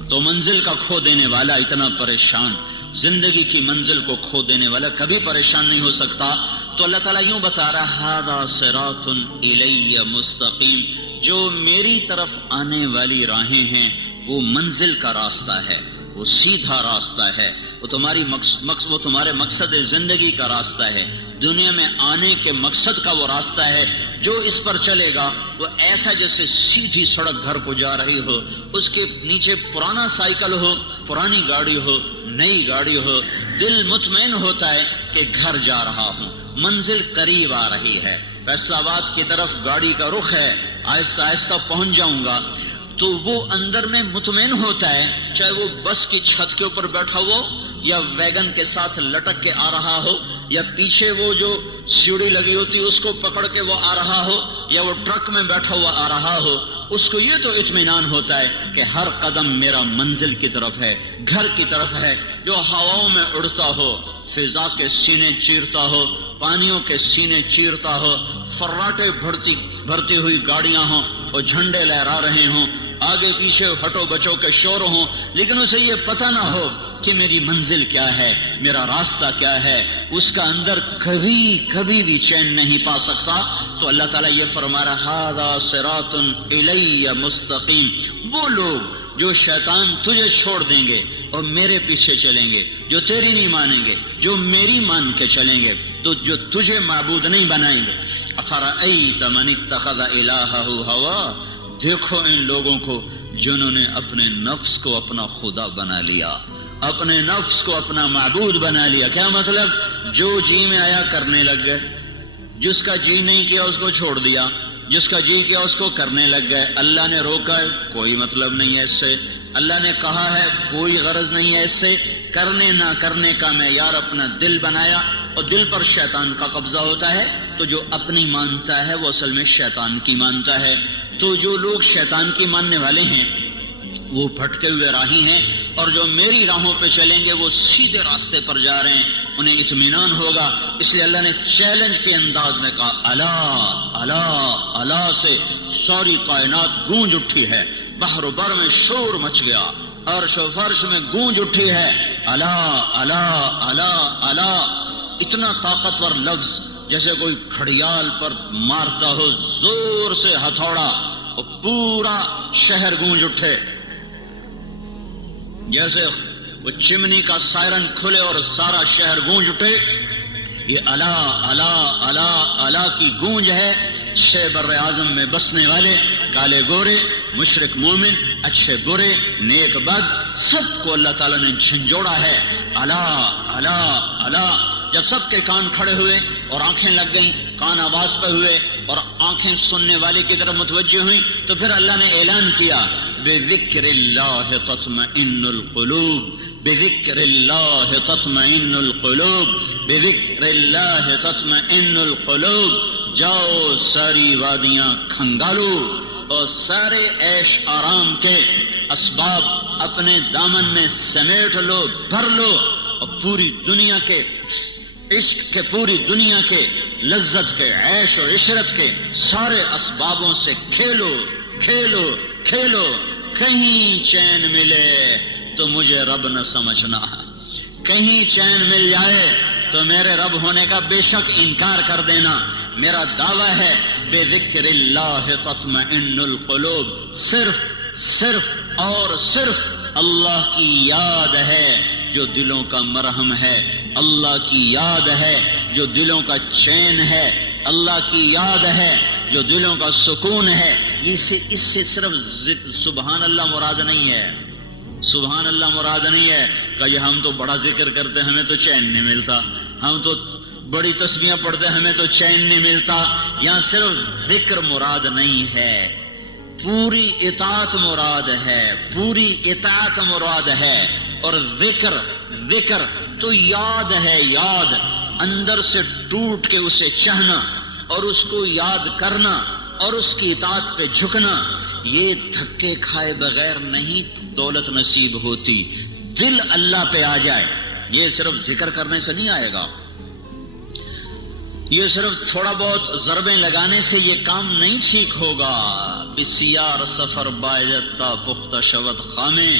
تو منزل کا کھو دینے والا اتنا پریشان، زندگی کی منزل کو کھو دینے والا کبھی پریشان نہیں ہو سکتا۔ تو اللہ تعالیٰ یوں بتا رہا ھذا صراط الی مستقیم، جو میری طرف آنے والی راہیں ہیں وہ منزل کا راستہ ہے، وہ سیدھا راستہ ہے، وہ تمہارے مقصد زندگی کا راستہ ہے، دنیا میں آنے کے مقصد کا وہ راستہ ہے۔ جو اس پر چلے گا وہ ایسا جیسے سیدھی سڑک گھر کو جا رہی ہو، اس کے نیچے پرانا سائیکل ہو، پرانی گاڑی ہو، نئی گاڑی ہو، دل مطمئن ہوتا ہے کہ گھر جا رہا ہوں، منزل قریب آ رہی ہے، فیصل آباد کی طرف گاڑی کا رخ ہے، آہستہ آہستہ پہنچ جاؤں گا، تو وہ اندر میں مطمئن ہوتا ہے، چاہے وہ بس کی چھت کے اوپر بیٹھا ہو یا ویگن کے ساتھ لٹک کے آ رہا ہو، یا پیچھے وہ جو سیڑھی لگی ہوتی اس کو پکڑ کے وہ آ رہا ہو، یا وہ ٹرک میں بیٹھا ہوا آ رہا ہو، اس کو یہ تو اطمینان ہوتا ہے کہ ہر قدم میرا منزل کی طرف ہے، گھر کی طرف ہے۔ جو ہواؤں میں اڑتا ہو، فضا کے سینے چیرتا ہو، پانیوں کے سینے چیرتا ہو، فراٹے بھرتی ہوئی گاڑیاں ہوں اور جھنڈے لہرا رہے ہوں، آگے پیچھے ہٹو بچو کے شور ہوں، لیکن اسے یہ پتہ نہ ہو کہ میری منزل کیا ہے، میرا راستہ کیا ہے، اس کا اندر کبھی بھی چین نہیں پا سکتا۔ تو اللہ تعالیٰ یہ فرما رہا ھذا صراط الی مستقیم، وہ لوگ جو شیطان تجھے چھوڑ دیں گے اور میرے پیچھے چلیں گے، جو تیری نہیں مانیں گے، جو میری مان کے چلیں گے، تو جو تجھے معبود نہیں بنائیں گے۔ افرأیت من اتخذ الہہ ہوا، دیکھو ان لوگوں کو جنہوں نے اپنے نفس کو اپنا خدا بنا لیا، اپنے نفس کو اپنا معبود بنا لیا۔ کیا مطلب؟ جو جی میں آیا کرنے لگ گئے، جس کا جی نہیں کیا اس کو چھوڑ دیا، جس کا جی کیا اس کو کرنے لگ گئے۔ اللہ نے روکا ہے، کوئی مطلب نہیں ہے اس سے، اللہ نے کہا ہے، کوئی غرض نہیں ہے اس سے، کرنے نہ کرنے کا معیار اپنا دل بنایا، اور دل پر شیطان کا قبضہ ہوتا ہے، تو جو اپنی مانتا ہے وہ اصل میں شیطان کی مانتا ہے۔ تو جو لوگ شیطان کی ماننے والے ہیں وہ بھٹکے ہوئے راہی ہیں، اور جو میری راہوں پہ چلیں گے وہ سیدھے راستے پر جا رہے ہیں، انہیں اطمینان ہوگا۔ اس لیے اللہ نے چیلنج کے انداز میں کہا الا الا الا سے ساری کائنات گونج اٹھی ہے، بحر و بر میں شور مچ گیا، عرش و فرش میں گونج اٹھی ہے، الا الا الا الا، اتنا طاقتور لفظ جیسے کوئی گھڑیال پر مارتا ہو زور سے ہتھوڑا اور پورا شہر گونج اٹھے، جیسے وہ چمنی کا سائرن کھلے اور سارا شہر گونج اٹھے۔ یہ الا الا الا الا کی گونج ہے۔ 6 بر اعظم میں بسنے والے، کالے گورے، مشرق مومن، اچھے برے، نیک بد، سب کو اللہ تعالیٰ نے جھنجھوڑا ہے۔ الا الا الا، جب سب کے کان کھڑے ہوئے اور آنکھیں لگ گئیں، کان آواز پہ ہوئے اور آنکھیں سننے والے کی طرف متوجہ ہوئیں، تو پھر اللہ نے اعلان کیا بذکر اللہ تطمئن القلوب، بذکر اللہ تطمئن القلوب، بذکر اللہ تطمئن القلوب۔ جاؤ ساری وادیاں کھنگالو اور سارے عیش آرام کے اسباب اپنے دامن میں سمیٹ لو، بھر لو، اور پوری دنیا کے عشق کے، پوری دنیا کے لذت کے، عیش و عشرت کے سارے اسبابوں سے کھیلو کھیلو کھیلو۔ کہیں چین ملے تو مجھے رب نہ سمجھنا، کہیں چین مل جائے تو میرے رب ہونے کا بے شک انکار کر دینا۔ میرا دعویٰ ہے بے ذکر اللہ تطمئن القلوب، صرف اور صرف اللہ کی یاد ہے جو دلوں کا مرہم ہے، اللہ کی یاد ہے جو دلوں کا چین ہے، اللہ کی یاد ہے جو دلوں کا سکون ہے۔ اس سے صرف سبحان اللہ مراد نہیں ہے، سبحان اللہ مراد نہیں ہے کہ ہم تو بڑا ذکر کرتے ہمیں تو چین نہیں ملتا، ہم تو بڑی تسبیحاں پڑھتے ہمیں تو چین نہیں ملتا۔ یہاں صرف ذکر مراد نہیں ہے، پوری اطاعت مراد ہے، پوری اطاعت مراد ہے۔ اور ذکر تو یاد ہے، یاد اندر سے ٹوٹ کے اسے چاہنا اور اس کو یاد کرنا اور اس کی اطاعت پہ جھکنا، یہ دھکے کھائے بغیر نہیں دولت نصیب ہوتی. دل اللہ پہ آ جائے، یہ صرف ذکر کرنے سے نہیں آئے گا، یہ صرف تھوڑا بہت ضربیں لگانے سے یہ کام نہیں ٹھیک ہوگا. بسیار سفر باعزتا پختہ شود خامے،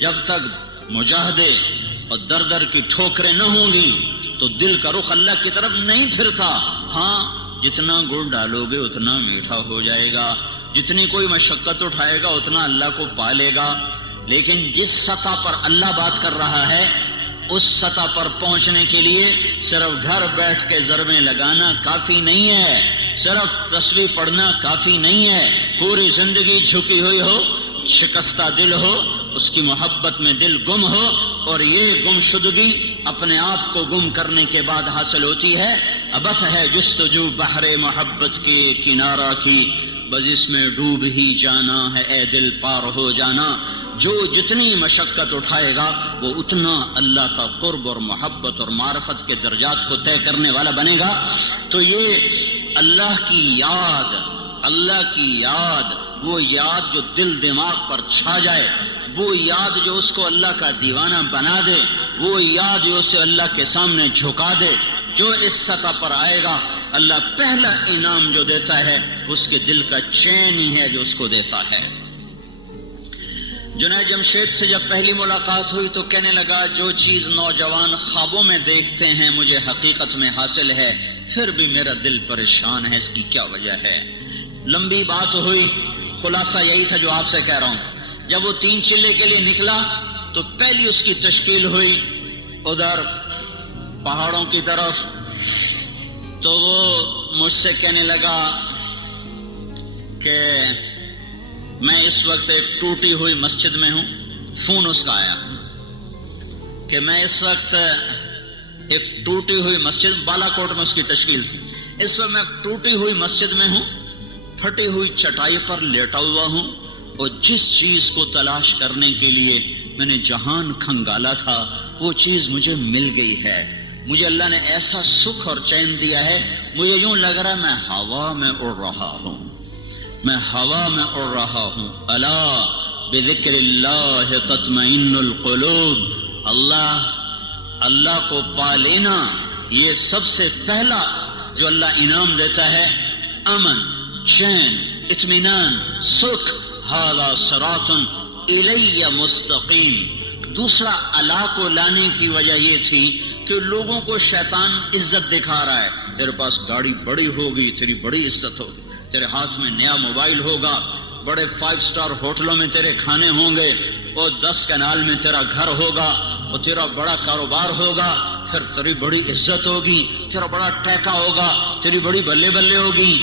جب تک مجاہدے اور در در کی ٹھوکریں نہ ہوں گی تو دل کا رخ اللہ کی طرف نہیں پھرتا. ہاں جتنا گڑ ڈالو گے اتنا میٹھا ہو جائے گا، جتنی کوئی مشقت اٹھائے گا اتنا اللہ کو پا لے گا. لیکن جس سطح پر اللہ بات کر رہا ہے اس سطح پر پہنچنے کے لیے صرف گھر بیٹھ کے ضربیں لگانا کافی نہیں ہے، صرف تسبیح پڑھنا کافی نہیں ہے. پوری زندگی جھکی ہوئی ہو، شکستہ دل ہو، اس کی محبت میں دل گم ہو، اور یہ گم شدگی اپنے آپ کو گم کرنے کے بعد حاصل ہوتی ہے. ابس ہے جستجو بحر محبت کے کنارہ کی، بس اس میں ڈوب ہی جانا ہے اے دل پار ہو جانا. جو جتنی مشقت اٹھائے گا وہ اتنا اللہ کا قرب اور محبت اور معرفت کے درجات کو طے کرنے والا بنے گا. تو یہ اللہ کی یاد، وہ یاد جو دل دماغ پر چھا جائے، وہ یاد جو اس کو اللہ کا دیوانہ بنا دے، وہ یاد جو اسے اللہ کے سامنے جھکا دے، جو اس سطح پر آئے گا اللہ پہلا انعام جو دیتا ہے اس کے دل کا چین ہی ہے جو اس کو دیتا ہے. جنید جمشید سے جب پہلی ملاقات ہوئی تو کہنے لگا جو چیز نوجوان خوابوں میں دیکھتے ہیں مجھے حقیقت میں حاصل ہے، پھر بھی میرا دل پریشان ہے، اس کی کیا وجہ ہے؟ لمبی بات ہوئی، خلاصہ یہی تھا جو آپ سے کہہ رہا ہوں. جب وہ 3 چلے کے لیے نکلا تو پہلی اس کی تشکیل ہوئی ادھر پہاڑوں کی طرف. تو وہ مجھ سے کہنے لگا کہ میں اس وقت ایک ٹوٹی ہوئی مسجد میں ہوں. فون اس کا آیا کہ میں اس وقت ایک ٹوٹی ہوئی مسجد، بالا کوٹ میں اس کی تشکیل تھی، اس وقت میں ٹوٹی ہوئی مسجد میں ہوں، پھٹی ہوئی چٹائی پر لیٹا ہوا ہوں، اور جس چیز کو تلاش کرنے کے لیے میں نے جہان کھنگالا تھا وہ چیز مجھے مل گئی ہے. مجھے اللہ نے ایسا سکھ اور چین دیا ہے، مجھے یوں لگ رہا ہے میں ہوا میں اڑ رہا ہوں، میں ہوا میں اڑ رہا ہوں. الا بذکر اللہ تطمئن القلوب. اللہ کو پا لینا یہ سب سے پہلا جو اللہ انعام دیتا ہے، امن، چین، اطمینان، سکھ. ھذا صراط الی مستقیم. دوسرا اللہ کو لانے کی وجہ یہ تھی کہ لوگوں کو شیطان عزت دکھا رہا ہے. تیرے پاس گاڑی بڑی ہوگی، تیری بڑی عزت ہوگی، تیرے ہاتھ میں نیا موبائل ہوگا، بڑے 5 سٹار ہوٹلوں میں تیرے کھانے ہوں گے، اور 10 کنال میں تیرا گھر ہوگا، اور تیرا بڑا کاروبار ہوگا، پھر تیری بڑی عزت ہوگی، تیرا بڑا ٹیکا ہوگا، تیری بڑی بلے بلے ہوگی.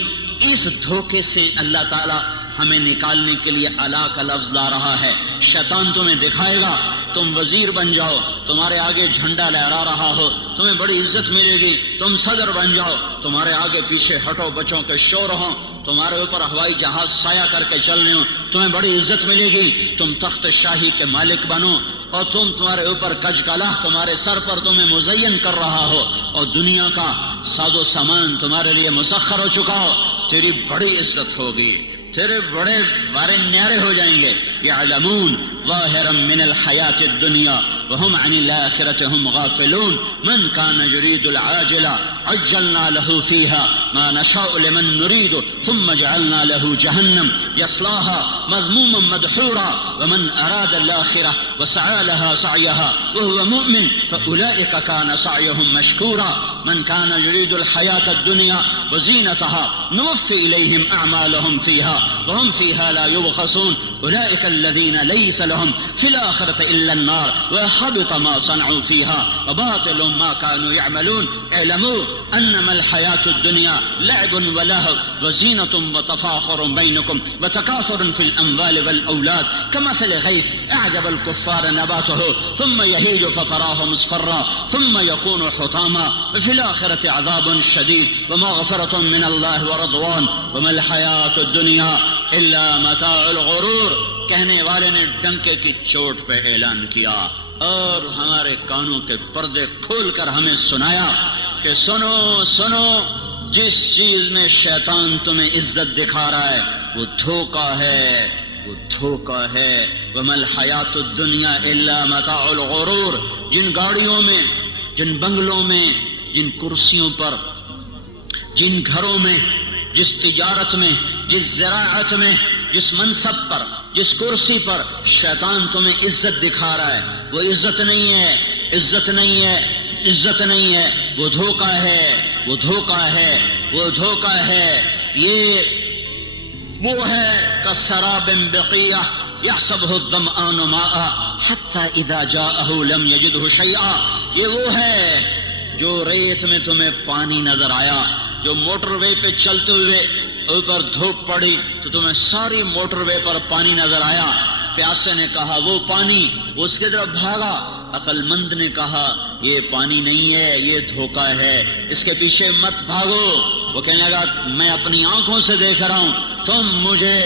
اس دھوکے سے اللہ تعالی ہمیں نکالنے کے لیے اللہ کا لفظ لا رہا ہے. شیطان تمہیں دکھائے گا تم وزیر بن جاؤ، تمہارے آگے جھنڈا لہرا رہا ہو، تمہیں بڑی عزت ملے گی، تم صدر بن جاؤ، تمہارے آگے پیچھے ہٹو بچوں کے شور ہوں، تمہارے اوپر ہوائی جہاز سایہ کر کے چل رہے ہوں، تمہیں بڑی عزت ملے گی، تم تخت شاہی کے مالک بنو، اور تمہارے اوپر کج کلاہ تمہارے سر پر تمہیں مزین کر رہا ہو، اور دنیا کا ساز و سامان تمہارے لیے مسخر ہو چکا ہو، تیری بڑی عزت ہوگی، تیرے بڑے بارے نیارے ہو جائیں گے. یعلمون ظاہرا من الحیات الدنیا وهم عن الآخرة هم غافلون. من كان يريد العاجلة عجلنا له فيها ما نشاء لمن نريد ثم جعلنا له جهنم يصلاها مذموما مدحورا ومن أراد الآخرة وسعى لها سعيها وهو مؤمن فأولئك كان سعيهم مشكورا. من كان يريد الحياة الدنيا وزينتها نوفي إليهم أعمالهم فيها وهم فيها لا يبخسون. أولئك الذين ليس لهم في الآخرة إلا النار وحبط ما صنعوا فيها وباطل ما كانوا يعملون. اعلموا أنما الحياة الدنيا لعب ولهو وزينة وتفاخر بينكم وتكاثر في الأموال والأولاد كمثل غيث أعجب الكفار نباته ثم يهيج فتراه مصفرا ثم يكون حطاما وفي الآخرة عذاب شديد ومغفرة من الله ورضوان وما الحياة الدنيا إلا متاع الغرور. کہنے والے نے ڈنکے کی چوٹ پہ اعلان کیا اور ہمارے کانوں کے پردے کھول کر ہمیں سنایا کہ سنو سنو جس چیز میں شیطان تمہیں عزت دکھا رہا ہے وہ دھوکہ ہے، وہ دھوکہ ہے۔ وَمَا الْحَيَاةُ الدُّنْيَا إِلَّا مَتَاعُ الْغُرُورِ، جن گاڑیوں میں، جن بنگلوں میں، جن کرسیوں پر، جن گھروں میں، جس تجارت میں، جس زراعت میں، جس منصب پر، جس کرسی پر شیطان تمہیں عزت دکھا رہا ہے، وہ عزت نہیں ہے، عزت نہیں ہے، عزت نہیں ہے، وہ دھوکہ ہے، وہ دھوکہ ہے، وہ دھوکہ ہے۔ یہ وہ ہے کسراب بقیہ یحسبہ الظمآن ماء حتی اذا جاءہ لم یجدہ شیئا، یہ وہ ہے جو ریت میں تمہیں پانی نظر آیا، جو موٹر وے پہ چلتے ہوئے اوپر دھوپ پڑی تو تمہیں ساری موٹر وے پر پانی نظر آیا، پیاسے نے کہا وہ پانی، وہ اس کی طرف بھاگا، عقل مند نے کہا یہ پانی نہیں ہے، یہ دھوکہ ہے، اس کے پیچھے مت بھاگو۔ وہ کہنے لگا میں اپنی آنکھوں سے دیکھ رہا ہوں، تم مجھے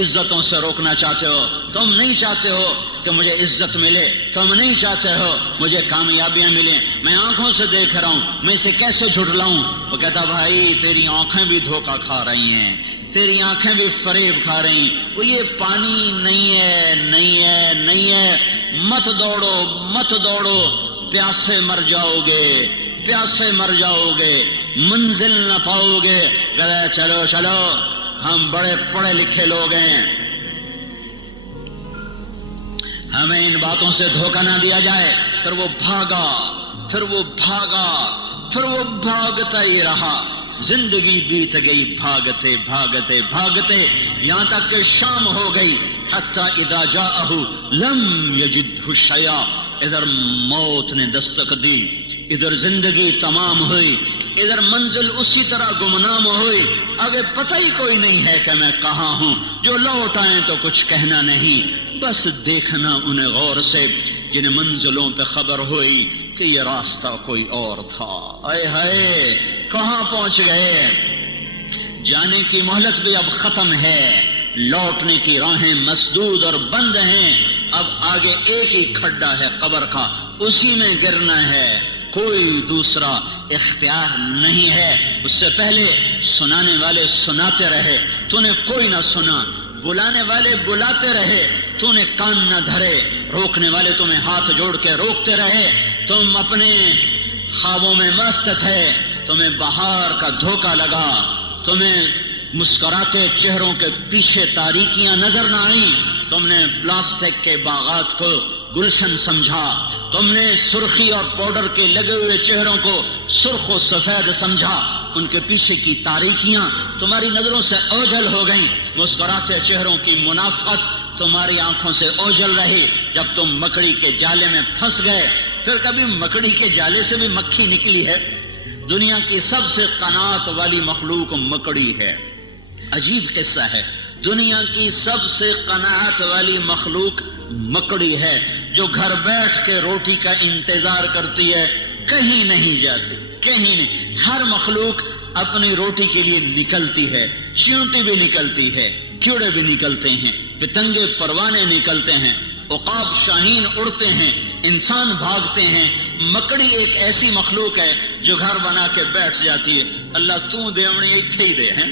عزتوں سے روکنا چاہتے ہو، تم نہیں چاہتے ہو کہ مجھے عزت ملے، تم نہیں چاہتے ہو مجھے کامیابیاں ملیں، میں آنکھوں سے دیکھ رہا ہوں، میں اسے کیسے جھٹلاؤں؟ وہ کہتا بھائی تیری آنکھیں بھی دھوکہ کھا رہی ہیں، تیری آنکھیں بھی فریب کھا رہی، وہ یہ پانی نہیں ہے، نہیں ہے، نہیں ہے، مت دوڑو، مت دوڑو، پیاسے مر جاؤ گے، پیاسے مر جاؤ گے، منزل نہ پاؤ گے۔ کہتا چلو چلو ہم بڑے پڑھے لکھے لوگ ہیں، ہمیں ان باتوں سے دھوکہ نہ دیا جائے۔ پھر وہ بھاگا، پھر وہ بھاگا، پھر وہ بھاگتا ہی رہا، زندگی بیت گئی بھاگتے بھاگتے بھاگتے، یہاں تک کہ شام ہو گئی۔ حتی اذا جاءہ لم یجدہ شیئا، ادھر موت نے دستک دی، ادھر زندگی تمام ہوئی، ادھر منزل اسی طرح گمنام ہوئی، آگے پتہ ہی کوئی نہیں ہے کہ میں کہاں ہوں، جو لوٹ آئیں تو کچھ کہنا نہیں، بس دیکھنا انہیں غور سے۔ جن منزلوں پہ خبر ہوئی کہ یہ راستہ کوئی اور تھا، اے ہائے کہاں پہنچ گئے؟ جانے کی مہلت بھی اب ختم ہے، لوٹنے کی راہیں مسدود اور بند ہیں، اب آگے ایک ہی کھڈا ہے قبر کا، اسی میں گرنا ہے، کوئی دوسرا اختیار نہیں ہے۔ اس سے پہلے سنانے والے سناتے رہے، تو نے کوئی نہ سنا، بلانے والے بلاتے رہے، تو نے کان نہ دھرے، روکنے والے تمہیں ہاتھ جوڑ کے روکتے رہے، تم اپنے خوابوں میں مست تھے، تمہیں بہار کا دھوکہ لگا، تمہیں مسکراتے چہروں کے پیچھے تاریکیاں نظر نہ آئیں، تم نے پلاسٹک کے باغات کو گلشن سمجھا، تم نے سرخی اور پاؤڈر کے لگے ہوئے چہروں کو سرخ و سفید سمجھا، ان کے پیچھے کی تاریکیاں تمہاری نظروں سے اوجھل ہو گئیں، مسکراتے چہروں کی منافقت تمہاری آنکھوں سے اوجھل رہی، جب تم مکڑی کے جالے میں پھنس گئے۔ پھر کبھی مکڑی کے جالے سے بھی مکھی نکلی ہے؟ دنیا کی سب سے قناعت والی مخلوق مکڑی ہے، عجیب قصہ ہے، دنیا کی سب سے قناعت والی مخلوق مکڑی ہے، جو گھر بیٹھ کے روٹی کا انتظار کرتی ہے، کہیں نہیں جاتی، کہیں نہیں۔ ہر مخلوق اپنی روٹی کے لیے نکلتی ہے، چیونٹی بھی نکلتی ہے، کیڑے بھی نکلتے ہیں، پتنگے پروانے نکلتے ہیں، عقاب شاہین اڑتے ہیں، انسان بھاگتے ہیں، مکڑی ایک ایسی مخلوق ہے جو گھر بنا کے بیٹھ جاتی ہے، اللہ تو دے ہمیں ایتھے ہی دے ہیں۔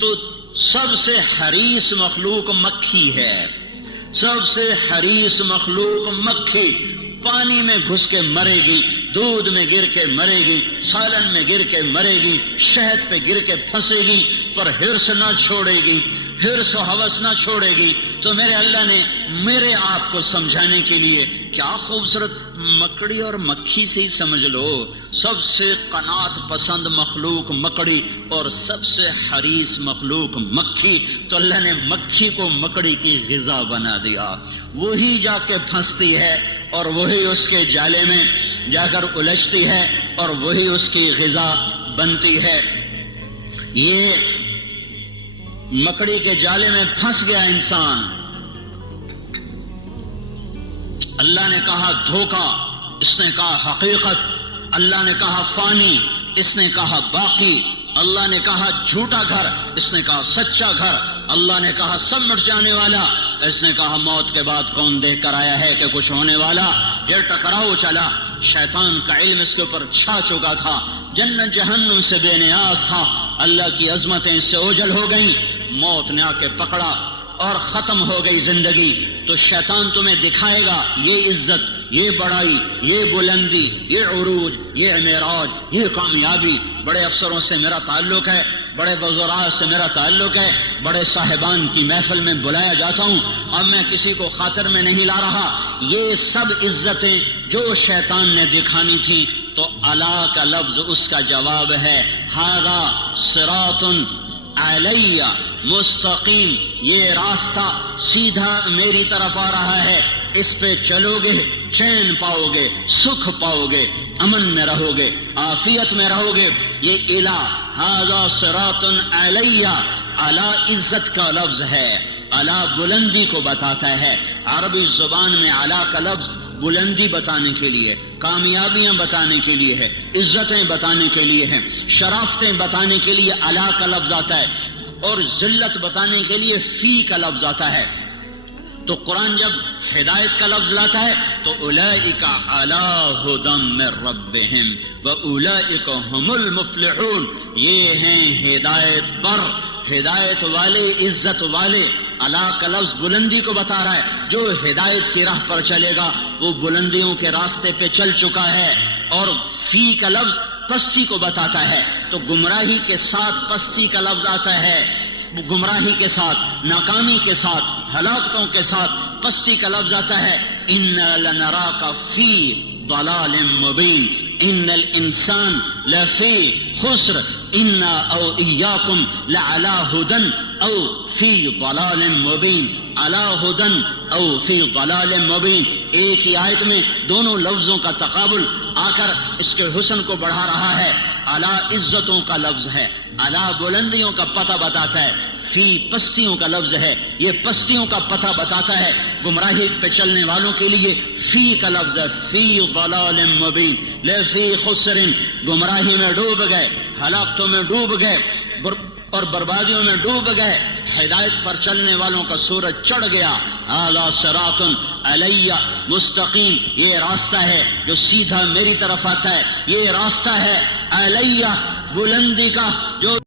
تو سب سے حریص مخلوق مکھی ہے، سب سے حریص مخلوق مکھی، پانی میں گھس کے مرے گی، دودھ میں گر کے مرے گی، سالن میں گر کے مرے گی، شہد پہ گر کے پھنسے گی، پر ہرس نہ چھوڑے گی، ہرس و ہوس نہ چھوڑے گی۔ تو میرے اللہ نے میرے آپ کو سمجھانے کے لیے کیا خوبصورت، مکڑی اور مکھی سے ہی سمجھ لو، سب سے قناعت پسند مخلوق مکڑی اور سب سے حریص مخلوق مکھی، تو اللہ نے مکھی کو مکڑی کی غذا بنا دیا، وہی جا کے پھنستی ہے اور وہی اس کے جالے میں جا کر الجھتی ہے اور وہی اس کی غذا بنتی ہے۔ یہ مکڑی کے جالے میں پھنس گیا انسان، اللہ نے کہا دھوکہ، اس نے کہا حقیقت، اللہ نے کہا فانی، اس نے کہا باقی، اللہ نے کہا جھوٹا گھر، اس نے کہا سچا گھر، اللہ نے کہا سب مٹ جانے والا، اس نے کہا موت کے بعد کون دیکھ کر آیا ہے کہ کچھ ہونے والا۔ یہ ٹکراؤ چلا، شیطان کا علم اس کے اوپر چھا چکا تھا، جنت جہنم سے بے نیاز تھا، اللہ کی عظمتیں اس سے اوجھل ہو گئیں، موت نے آ کے پکڑا اور ختم ہو گئی زندگی۔ تو شیطان تمہیں دکھائے گا یہ عزت، یہ بڑائی، یہ بلندی، یہ عروج، یہ معراج، یہ کامیابی، بڑے افسروں سے میرا تعلق ہے، بڑے وزراء سے میرا تعلق ہے، بڑے صاحبان کی محفل میں بلایا جاتا ہوں اور میں کسی کو خاطر میں نہیں لا رہا۔ یہ سب عزتیں جو شیطان نے دکھانی تھیں، تو الا کا لفظ اس کا جواب ہے۔ ھذا صراط علی مستقیم، یہ راستہ سیدھا میری طرف آ رہا ہے، اس پہ چلو گے چین پاؤ گے، سکھ پاؤ گے، امن میں رہو گے، عافیت میں رہو گے۔ یہ الہ ھذا صراط علی، اعلی عزت کا لفظ ہے، اعلی بلندی کو بتاتا ہے۔ عربی زبان میں اعلی کا لفظ بلندی بتانے کے لیے، کامیابیاں بتانے کے لیے ہے، عزتیں بتانے کے لیے ہے، شرافتیں بتانے کے لیے اعلی کا لفظ آتا ہے، اور ذلت بتانے کے لیے فی کا لفظ آتا ہے۔ تو قرآن جب ہدایت کا لفظ لاتا ہے تو اولئک علی ھدی من ربہم واولئک ھم المفلحون، یہ ہیں ہدایت پر، ہدایت والے، عزت والے۔ اعلیٰ کا لفظ بلندی کو بتا رہا ہے، جو ہدایت کی راہ پر چلے گا وہ بلندیوں کے راستے پہ چل چکا ہے، اور فی کا لفظ پستی کو بتاتا ہے۔ تو گمراہی کے ساتھ پستی کا لفظ آتا ہے، گمراہی کے ساتھ، ناکامی کے ساتھ، ہلاکتوں کے ساتھ پستی کا لفظ آتا ہے۔ اِنَّا لَنَرَاكَ فِي ضَلَالٍ مُبِينٍ إِنَّ الْإِنسَانَ لَفِي خُسْرٍ إِنَّا أَوْ إِيَّاكُمْ لَعَلَىٰ هُدًى أَوْ فِي ضَلَالٍ مُبِينٍ، عَلَىٰ هُدًى أَوْ فِي ضَلَالٍ مُبِينٍ۔ ایک ہی آیت میں دونوں لفظوں کا تقابل آ کر اس کے حسن کو بڑھا رہا ہے۔ اعلیٰ عزتوں کا لفظ ہے، اعلیٰ بلندیوں کا پتہ بتاتا ہے، فی پستیوں کا لفظ ہے، یہ پستیوں کا پتہ بتاتا ہے۔ گمراہی پہ چلنے والوں کے لیے فی کا لفظ ہے، فی ضلال مبین، لفی خسر، گمراہی میں ڈوب گئے، ہلاکتوں میں ڈوب گئے اور بربادیوں میں ڈوب گئے۔ ہدایت پر چلنے والوں کا سورج چڑھ گیا۔ ھذا صراط علی مستقیم، یہ راستہ ہے جو سیدھا میری طرف آتا ہے، یہ راستہ ہے علی بلندی کا جو